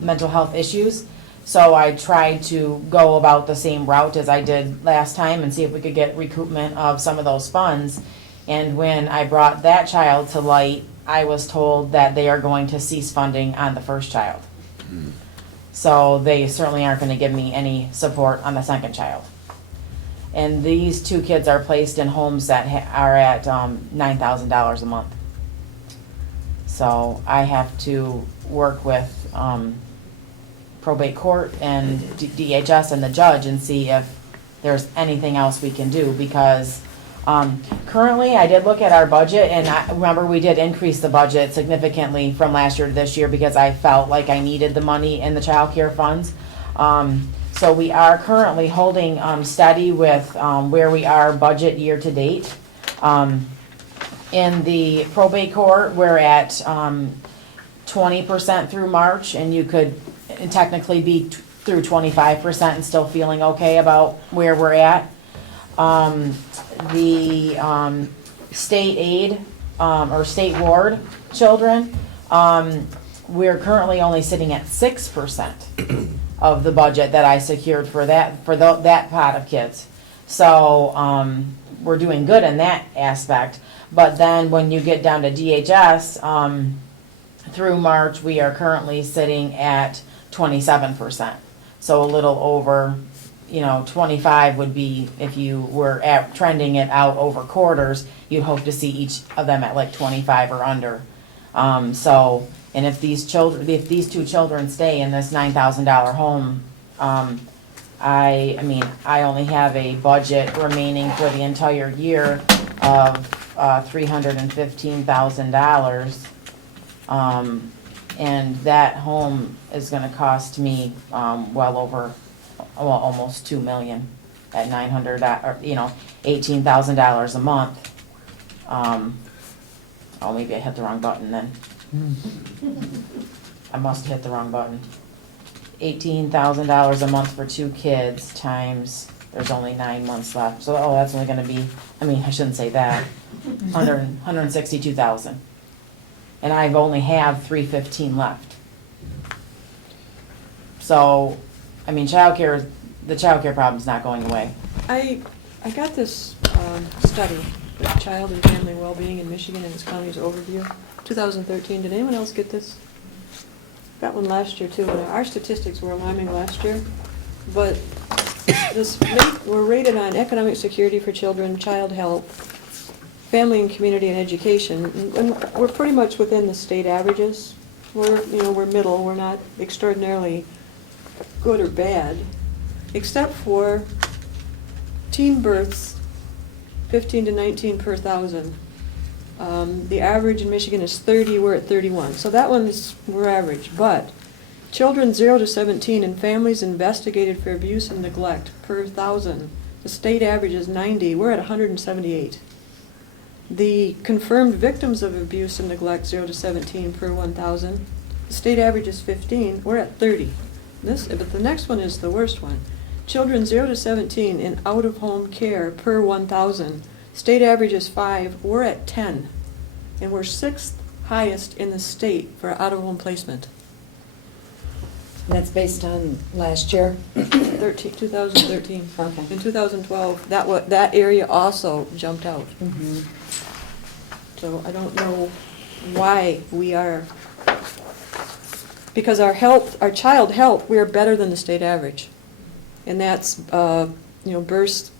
mental health issues. So I tried to go about the same route as I did last time and see if we could get recoupment of some of those funds. And when I brought that child to light, I was told that they are going to cease funding on the first child. So they certainly aren't going to give me any support on the second child. And these two kids are placed in homes that are at $9,000 a month. So I have to work with probate court and DHS and the judge and see if there's anything else we can do, because currently I did look at our budget, and I remember we did increase the budget significantly from last year to this year because I felt like I needed the money in the child care funds. So we are currently holding steady with where we are budget year to date. In the probate court, we're at 20% through March, and you could technically be through 25% and still feeling okay about where we're at. The state aid or state ward children, we're currently only sitting at 6% of the budget that I secured for that pot of kids. So we're doing good in that aspect. But then when you get down to DHS, through March, we are currently sitting at 27%. So a little over, 25 would be, if you were trending it out over quarters, you'd hope to see each of them at like 25 or under. And if these two children stay in this $9,000 home, I only have a budget remaining for the entire year of $315,000. And that home is gonna cost me, almost $2 million at $18,000 a month. Maybe I hit the wrong button then. I must have hit the wrong button. $18,000 a month for 2 kids times, there's only 9 months left. So, that's only gonna be, I shouldn't say that, $162,000. And I've only have $315 left. So, the childcare problem's not going away. I got this study, the Child and Family Wellbeing in Michigan and its Counties Overview, 2013. Did anyone else get this? Got one last year too. Our statistics were alarming last year, but we're rated on economic security for children, child health, family and community, and education. And we're pretty much within the state averages. We're middle. We're not extraordinarily good or bad, except for teen births, 15 to 19 per thousand. The average in Michigan is 30, we're at 31. So that we're average. But children 0 to 17 and families investigated for abuse and neglect per thousand, the state average is 90, we're at 178. The confirmed victims of abuse and neglect 0 to 17 per 1,000, the state average is 15, we're at 30. But the next one is the worst one. children 0 to 17 in out-of-home care per 1,000. State average is 5, we're at 10. And we're 6th highest in the state for out-of-home placement. And that's based on last year? 2013. Okay. In 2012, that area also jumped out. Mhm. So I don't know why we are, because our health, our child health, we are better than the state average. And that's, births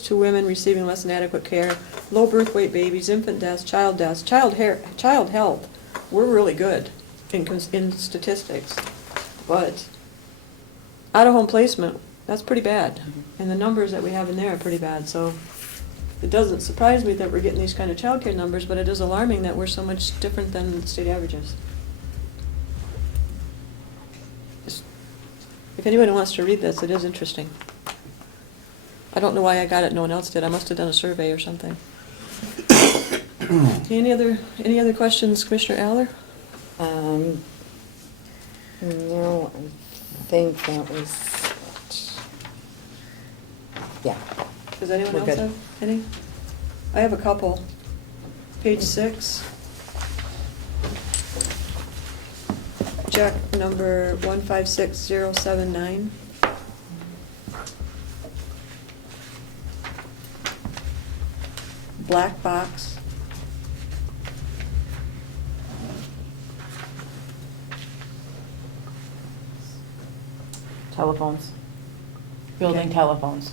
to women receiving less than adequate care, low birth weight babies, infant deaths, child health. We're really good in statistics. But out-of-home placement, that's pretty bad. And the numbers that we have in there are pretty bad. So it doesn't surprise me that we're getting these kind of childcare numbers, but it is alarming that we're so much different than the state averages. If anybody wants to read this, it is interesting. I don't know why I got it, no one else did. I must have done a survey or something. Any other questions, Commissioner Aller? No, I think that was it. Yeah. Does anyone We're else good. have any? I have a couple. Page 6. Check number 156079. Black box. Telephones. Building Okay. telephones.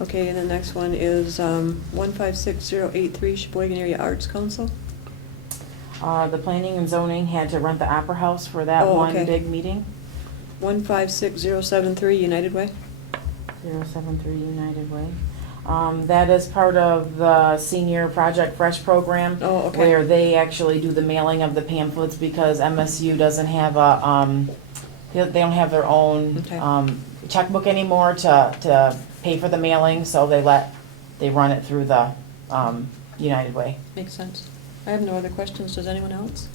Okay, and the next one is 156083 Cheboygan Area Arts Council. The planning and zoning had to rent the Opera House for that Oh, one okay. big meeting. 156073 United Way. 073 United Way. That is part of the Senior Project Fresh program. Oh, okay. Where they actually do the mailing of the pamphlets because MSU doesn't have they don't have their own Okay. checkbook anymore to pay for the mailing, so they run it through the United Way. Makes sense. I have no other questions. Does anyone else?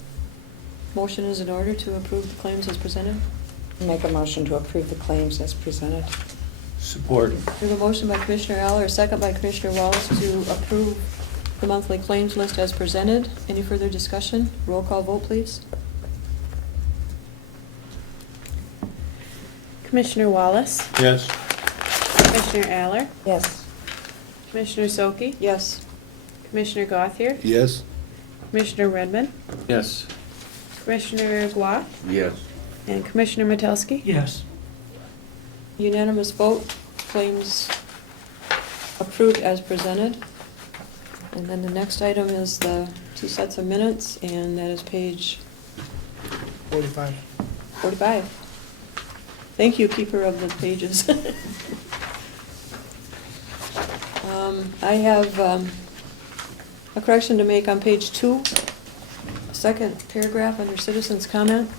Motion is in order to approve the claims as presented. Make a motion to approve the claims as presented. Support. We have a motion by Commissioner Aller, a second by Commissioner Wallace to approve the monthly claims list as presented. Any further discussion? Roll call vote, please. Commissioner Wallace, Yes. Commissioner Aller, Yes. Commissioner Soki, Yes. Commissioner Gauthier, Yes? Commissioner Redmond, Yes. Commissioner Gua, Yes. and Commissioner Metelsky. Yes. Unanimous vote, claims approved as presented. And then the next item is the 2 sets of minutes, and that is page 45. 45. Thank you, keeper of the pages. I have a correction to make on page 2, second paragraph under citizens' comment.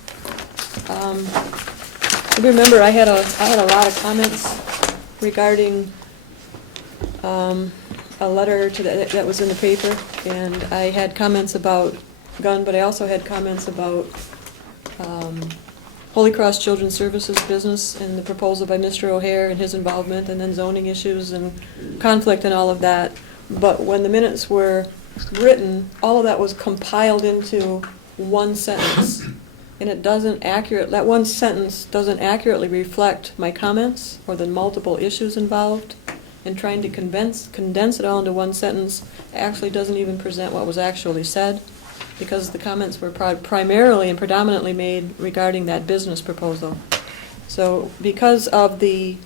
You remember, I had a lot of comments regarding a letter that was in the paper, and I had comments about gun, but I also had comments about Holy Cross Children's Services business and the proposal by Mr. O'Hare and his involvement, and then zoning issues and conflict and all of that. But when the minutes were written, all of that was compiled into one sentence. And that one sentence doesn't accurately reflect my comments or the multiple issues involved. And trying to condense it all into one sentence actually doesn't even present what was actually said, because the comments were primarily and predominantly made regarding that business proposal. So because of the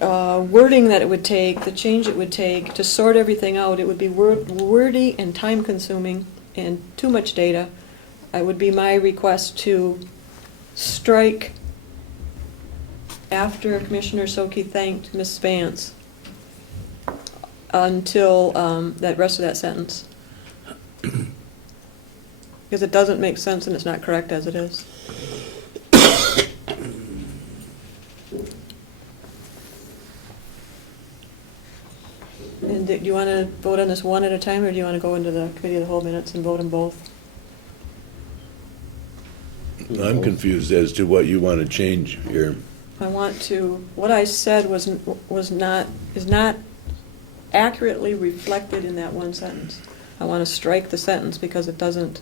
wording that it would take, the change it would take to sort everything out, it would be wordy and time-consuming and too much data. It would be my request to strike after Commissioner Soki thanked Ms. Spance until that rest of that sentence. Because it doesn't make sense and it's not correct as it is. And do you want to vote on this one at a time, or do you want to go into the committee of the whole minutes and vote them both? I'm confused as to what you want to change here. I want to, what I said is not accurately reflected in that one sentence. I want to strike the sentence because it doesn't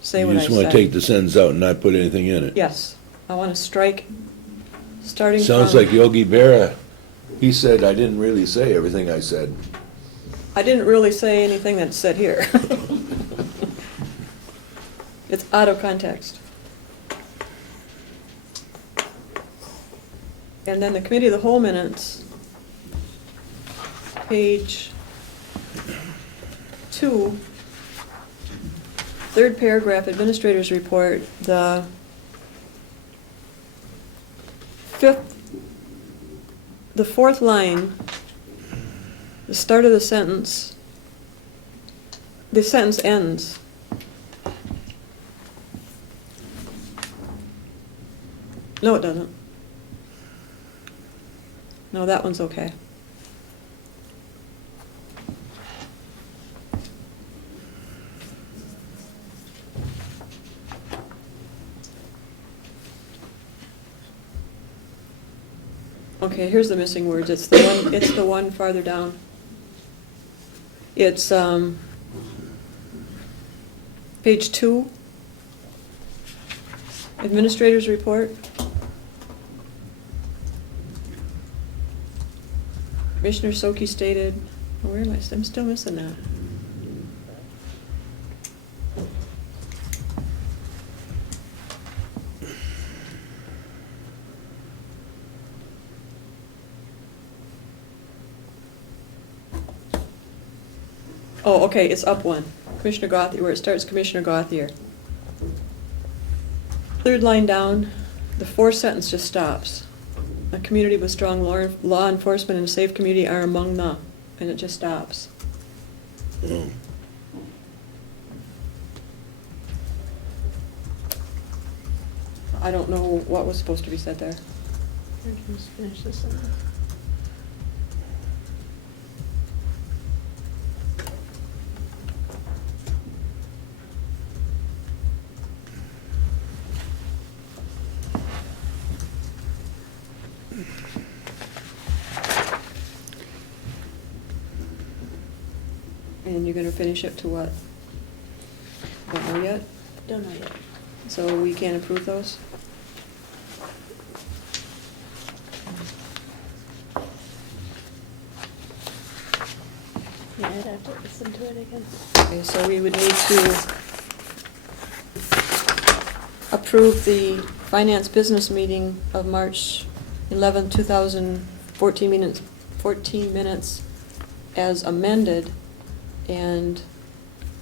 say what I You said. just want to take the sentence out and not put anything in it? Yes, I want to strike, starting from. Sounds like Yogi Berra. He said, I didn't really say everything I said. I didn't really say anything that's said here. It's out of context. And then the committee of the whole minutes, page 2, third paragraph, administrator's report, the fourth line, the start of the sentence ends. No, it doesn't. No, that one's okay. Okay, here's the missing words. It's the one farther down. It's page 2, administrator's report. Commissioner Soki stated, oh, where am I? I'm still missing that. Oh, okay, it's up one. Commissioner Gauthier, where it starts, Commissioner Gauthier. Third line down, the fourth sentence just stops. A community with strong law enforcement and a safe community are among the, and it just stops. Oh. I don't know what was supposed to be said there. Just finish this sentence. And you're gonna finish it to what? Don't know yet? Don't know yet. So we can't approve those? Yeah, I'd have to listen to it again. Okay, so we would need to approve the finance business meeting of March 11, 2014 minutes as amended, and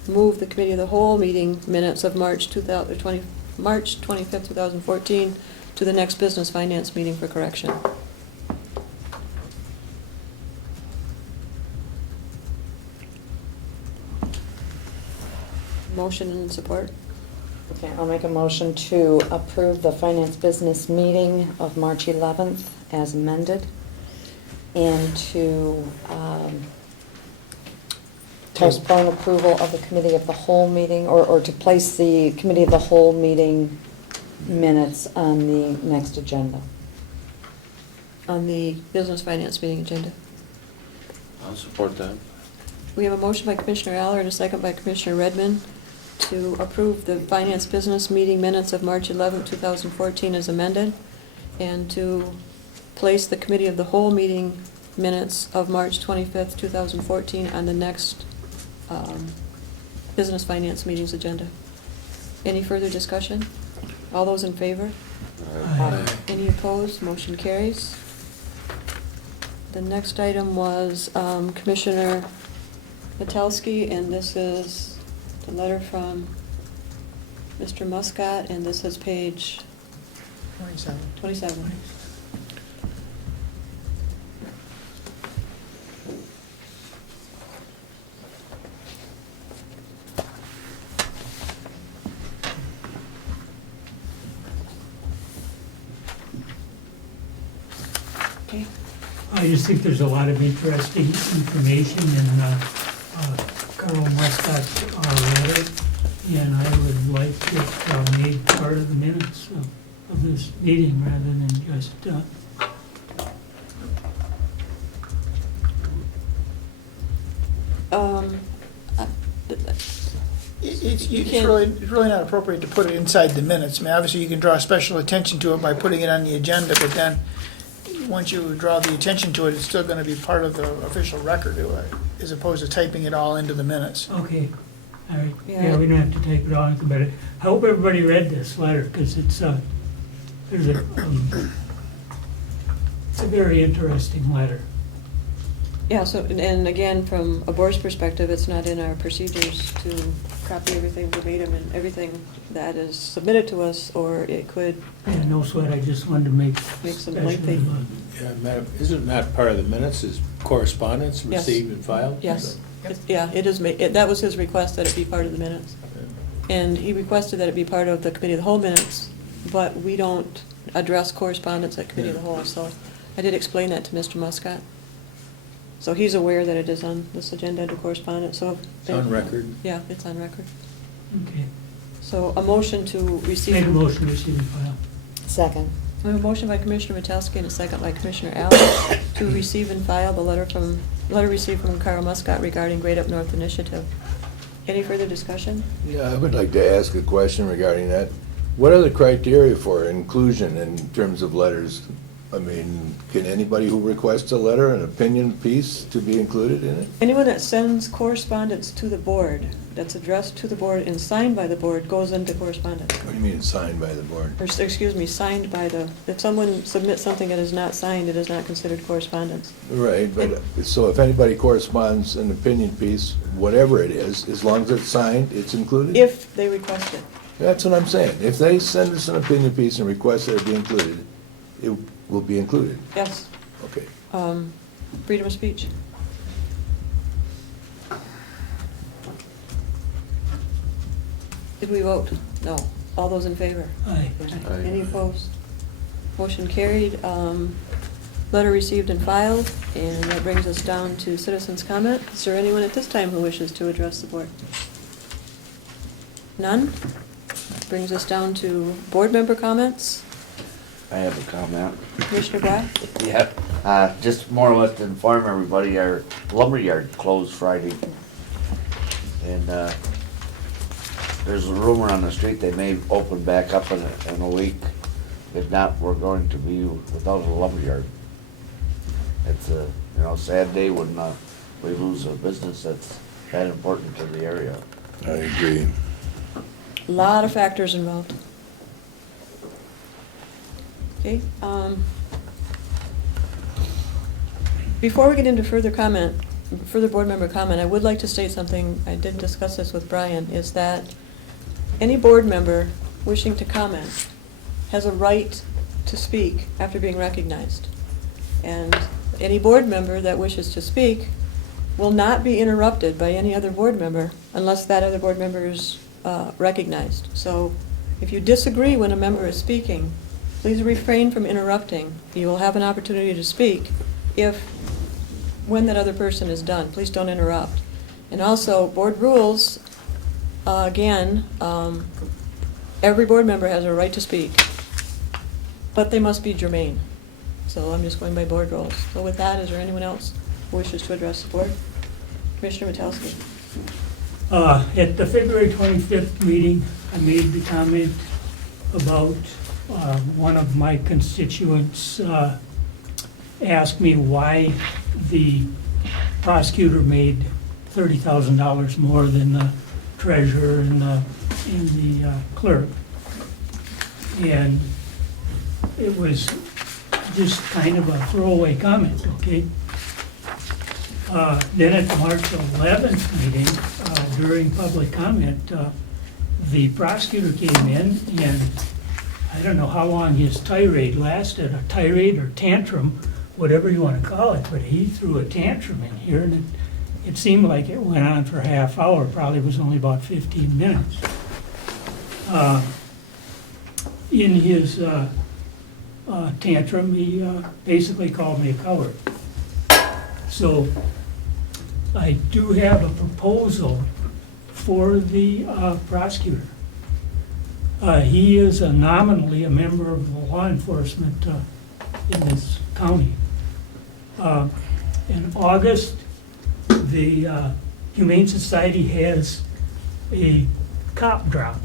move the committee of the whole meeting minutes of March 25th, 2014 to the next business finance meeting for correction. Motion and support? Okay, I'll make a motion to approve the finance business meeting of March 11th as amended, and to postpone approval of the committee of the whole meeting, or to place the committee of the whole meeting minutes on the next agenda. On the business finance meeting agenda. I'll support that. We have a motion by Commissioner Aller and a second by Commissioner Redmond to approve the finance business meeting minutes of March 11, 2014 as amended, and to place the committee of the whole meeting minutes of March 25th, 2014 on the next business finance meeting's agenda. Any further discussion? All those in favor? Aye. Any opposed? Motion carries. The next item was Commissioner Metelsky, and this is the letter from Mr. Muscat, and this is page 27. Okay. I just think there's a lot of interesting information in Carl Muscat's letter, and I would like it made part of the minutes. So of this meeting rather than just, I- It's You it's can't- really not appropriate to put it inside the minutes. I mean, obviously, you can draw special attention to it by putting it on the agenda, but then, once you draw the attention to it, it's still gonna be part of the official record, as opposed to typing it all into the minutes. okay, all right. Yeah. Yeah, we don't have to take it all, but I hope everybody read this letter, because it's, there's it's a very interesting letter. Yeah, so, and again, from a board's perspective, it's not in our procedures to copy everything verbatim and everything that is submitted to us, or it could, Yeah, no sweat, I just wanted to make Make some special, lengthy- Yeah, Madam, isn't that part of the minutes, is correspondence Yes. received and filed? yes. Yeah, it is, that was his request, that it be part of the minutes. And he requested that it be part of the committee of the whole minutes, but we don't address correspondence at committee of the whole, so I did explain that to Mr. Muscat. So he's aware that it is on this agenda under correspondence, so. It's on record. Yeah, it's on record. Okay, So a motion to receive. make a motion to receive and file. Second. We have a motion by Commissioner Metowski and a second by Commissioner Allen to receive and file the letter received from Carl Muscat regarding Great Up North Initiative. Any further discussion? Yeah, I would like to ask a question regarding that. What are the criteria for inclusion in terms of letters? I mean, can anybody who requests a letter, an opinion piece, to be included in it? Anyone that sends correspondence to the board, that's addressed to the board and signed by the board, goes into correspondence. What do you mean signed by the board? Or, excuse me, signed by if someone submits something that is not signed, it is not considered correspondence. Right, but, so if anybody corresponds an opinion piece, whatever it is, as long as it's signed, it's included? If they request it. That's what I'm saying. If they send us an opinion piece and request that it be included, it will be included. Yes. Okay. Freedom of speech. Did we vote? No. All those in favor? Aye. Any opposed? Motion carried. Letter received and filed, and that brings us down to citizens' comment. Is there anyone at this time who wishes to address the board? None? Brings us down to board member comments. I have a comment. Commissioner Black? Yeah, just more or less to inform everybody, our lumberyard closed Friday. And, there's a rumor on the street they may open back up in a week. If not, we're going to be without a lumberyard. It's a, sad day when, we lose a business that's that important to the area. I agree. Lot of factors involved. Okay, before we get into further board member comment, I would like to state something, I did discuss this with Brian, is that any board member wishing to comment has a right to speak after being recognized. And any board member that wishes to speak will not be interrupted by any other board member unless that other board member is recognized. So if you disagree when a member is speaking, please refrain from interrupting. You will have an opportunity to speak when that other person is done. Please don't interrupt. And also, board rules, again, every board member has a right to speak, but they must be germane. So I'm just going by board rules. So with that, is there anyone else who wishes to address the board? Commissioner Metowski. At the February 25th meeting, I made the comment about one of my constituents asked me why the prosecutor made $30,000 more than the treasurer and the clerk. And it was just kind of a throwaway comment, okay? Then at the March 11th meeting, during public comment, the prosecutor came in, and I don't know how long his tirade lasted, a tirade or tantrum, whatever you want to call it, but he threw a tantrum in here, and it seemed like it went on for a half hour, probably was only about 15 minutes. In his tantrum, he basically called me a coward. So I do have a proposal for the prosecutor. He is nominally a member of the law enforcement in this county. In August, the Humane Society has a cop drop.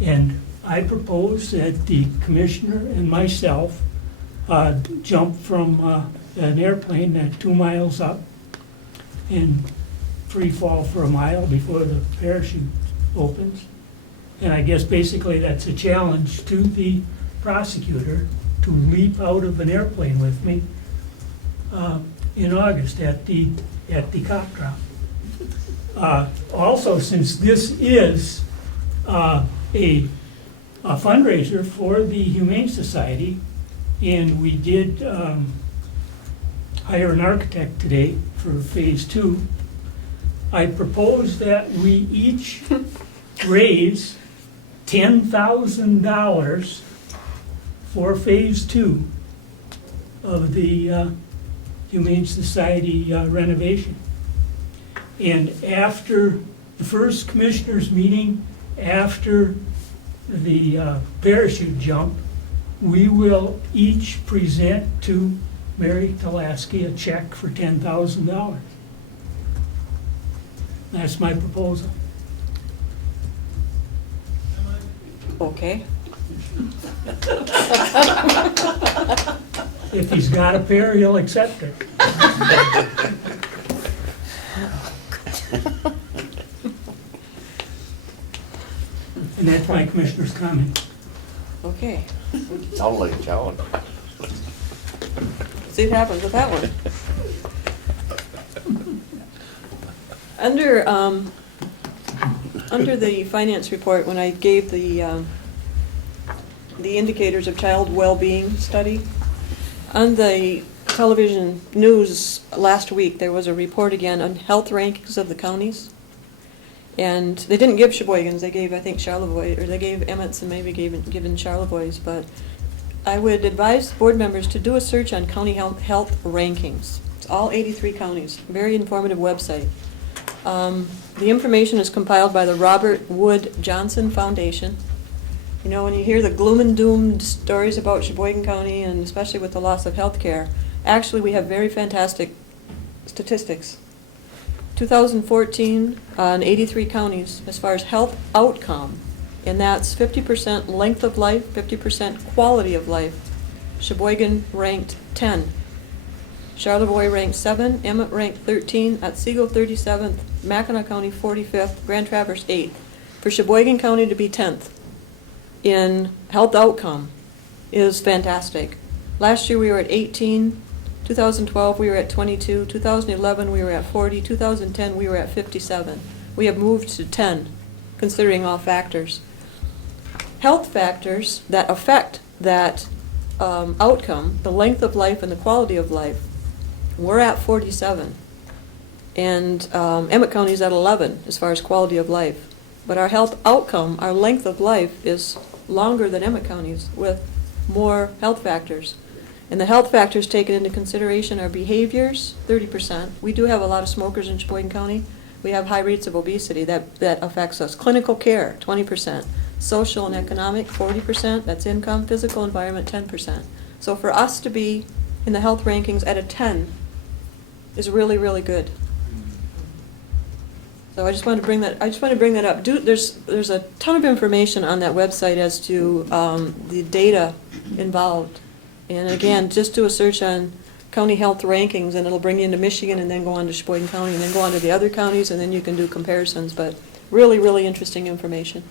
And I propose that the commissioner and myself jump from an airplane at 2 miles up and free fall for a mile before the parachute opens. And I guess basically that's a challenge to the prosecutor to leap out of an airplane with me in August at the cop drop. Also, since this is a fundraiser for the Humane Society, and we did hire an architect today for phase 2, I propose that we each raise $10,000 for phase 2 of the Humane Society renovation. And after the first commissioners meeting, after the parachute jump, we will each present to Mary Talaski a check for $10,000. That's my proposal. Okay. If he's got a pair, he'll accept it. And that's my commissioner's comment. Okay. Sound like a challenge. See what happens with that one. Under the finance report, when I gave the indicators of child well-being study, on the television news last week, there was a report again on health rankings of the counties. And they didn't give Cheboygan's, they gave, I think, Charlevoix, or they gave Emmett's and maybe given Charlevoix's, but I would advise board members to do a search on county health rankings. It's all 83 counties, very informative website. The information is compiled by the Robert Wood Johnson Foundation. You know, when you hear the gloom and doom stories about Cheboygan County, and especially with the loss of health care, actually we have very fantastic statistics. 2014 in 83 counties as far as health outcome, and that's 50% length of life, 50% quality of life. Cheboygan ranked 10. Charlevoix ranked 7, Emmett ranked 13, Otsego 37th, Mackinac County 45th, Grand Traverse 8th. For Cheboygan County to be 10th in health outcome is fantastic. Last year we were at 18, 2012 we were at 22, 2011 we were at 40, 2010 we were at 57. We have moved to 10, considering all factors. Health factors that affect that outcome, the length of life and the quality of life, we're at 47. And Emmett County is at 11 as far as quality of life. But our health outcome, our length of life, is longer than Emmett County's with more health factors. And the health factors taken into consideration are behaviors, 30%. We do have a lot of smokers in Cheboygan County. We have high rates of obesity that affects us. Clinical care, 20%. Social and economic, 40%. That's income. Physical environment, 10%. So for us to be in the health rankings at a 10 is really, really good. So I just wanted to bring that. Up. There's a ton of information on that website as to the data involved. And again, just do a search on county health rankings, and it'll bring you into Michigan, and then go on to Cheboygan County, and then go on to the other counties, and then you can do comparisons. But really, really interesting information.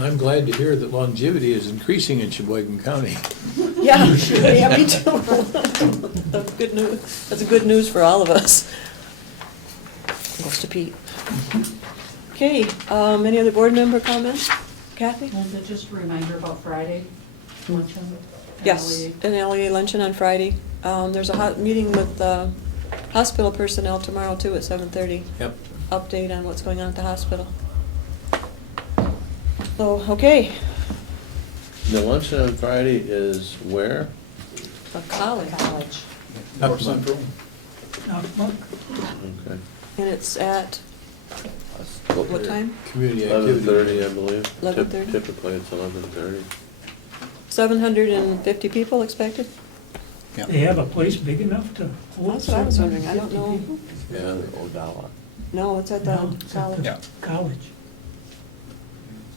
I'm glad to hear that longevity is increasing in Cheboygan County. Yeah, yeah, me too. That's good news. That's good news for all of us. Goes to Pete. Okay, any other board member comments? Kathy? Linda, just a reminder about Friday luncheon. Yes, an LEA luncheon on Friday. There's a meeting with hospital personnel tomorrow too at 7:30. Yep. Update on what's going on at the hospital. So, okay, The luncheon on Friday is where? a college. North Central. Okay. And it's at cost. What time? Community activity. 11:30, I believe. 11:30? Typically, it's 11:30. 750 people expected? They have a place big enough to hold That's what I was wondering. I don't 750 know. people? Yeah, Odalla. No, it's at the No, it's at the Yeah. college.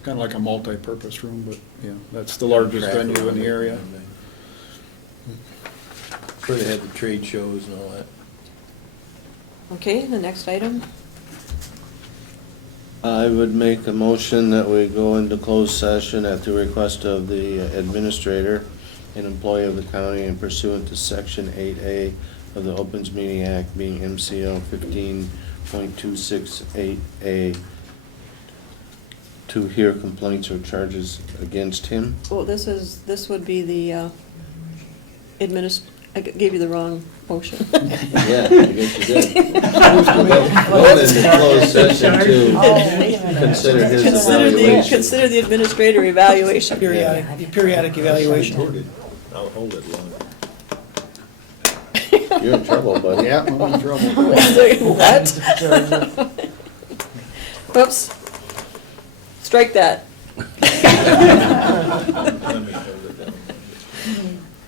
Kind of like a multi-purpose room, but, yeah, that's the largest venue in the area. Where they had the trade shows and all that. Okay, the next item. I would make a motion that we go into closed session at the request of the administrator, an employee of the county, and pursuant to Section 8A of the Opens Meeting Act, being MCL 15.268A, to hear complaints or charges against him. Well, this would be the I gave you the wrong motion. Yeah, I guess you did. Going into closed session to consider his evaluation. Consider the administrator evaluation. Periodic evaluation. I'll hold it long. You're in trouble, buddy. Yeah, I'm in trouble. What? Whoops. Strike that. Let me hold it down.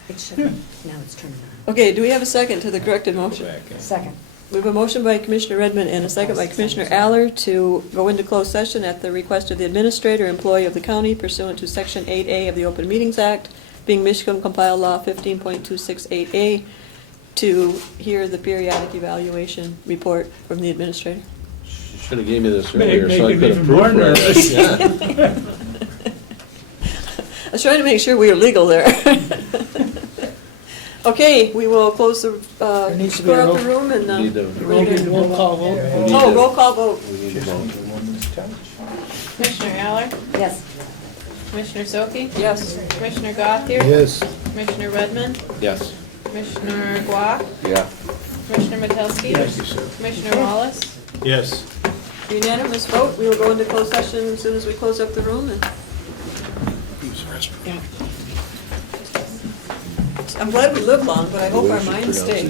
It should, now it's turned on. Okay, do we have a second to the corrected Go motion? back in. Second. We have a motion by Commissioner Redmond and a second by Commissioner Aller to go into closed session at the request of the administrator, employee of the county pursuant to Section 8A of the Open Meetings Act, being Michigan Compiled Law 15.268A, to hear the periodic evaluation report from the administrator. Should have gave me this Make- earlier, so I make could him have even more proofread nervous. it. Yeah. I was trying to make sure we were legal there. Okay, we will close the, There needs to be square a up roll- the room and, We need to- Roll call vote. oh, roll call vote. We need to vote. Commissioner Aller, Yes. Commissioner Soki, Yes. Commissioner Gothier, Yes. Commissioner Redmond, Yes. Commissioner Guac, Yeah. Commissioner Metelsky, Commissioner Wallace. Yes. Unanimous vote. We will go into closed session as soon as we close up the room and. I'm glad we live long, but I hope our minds stay.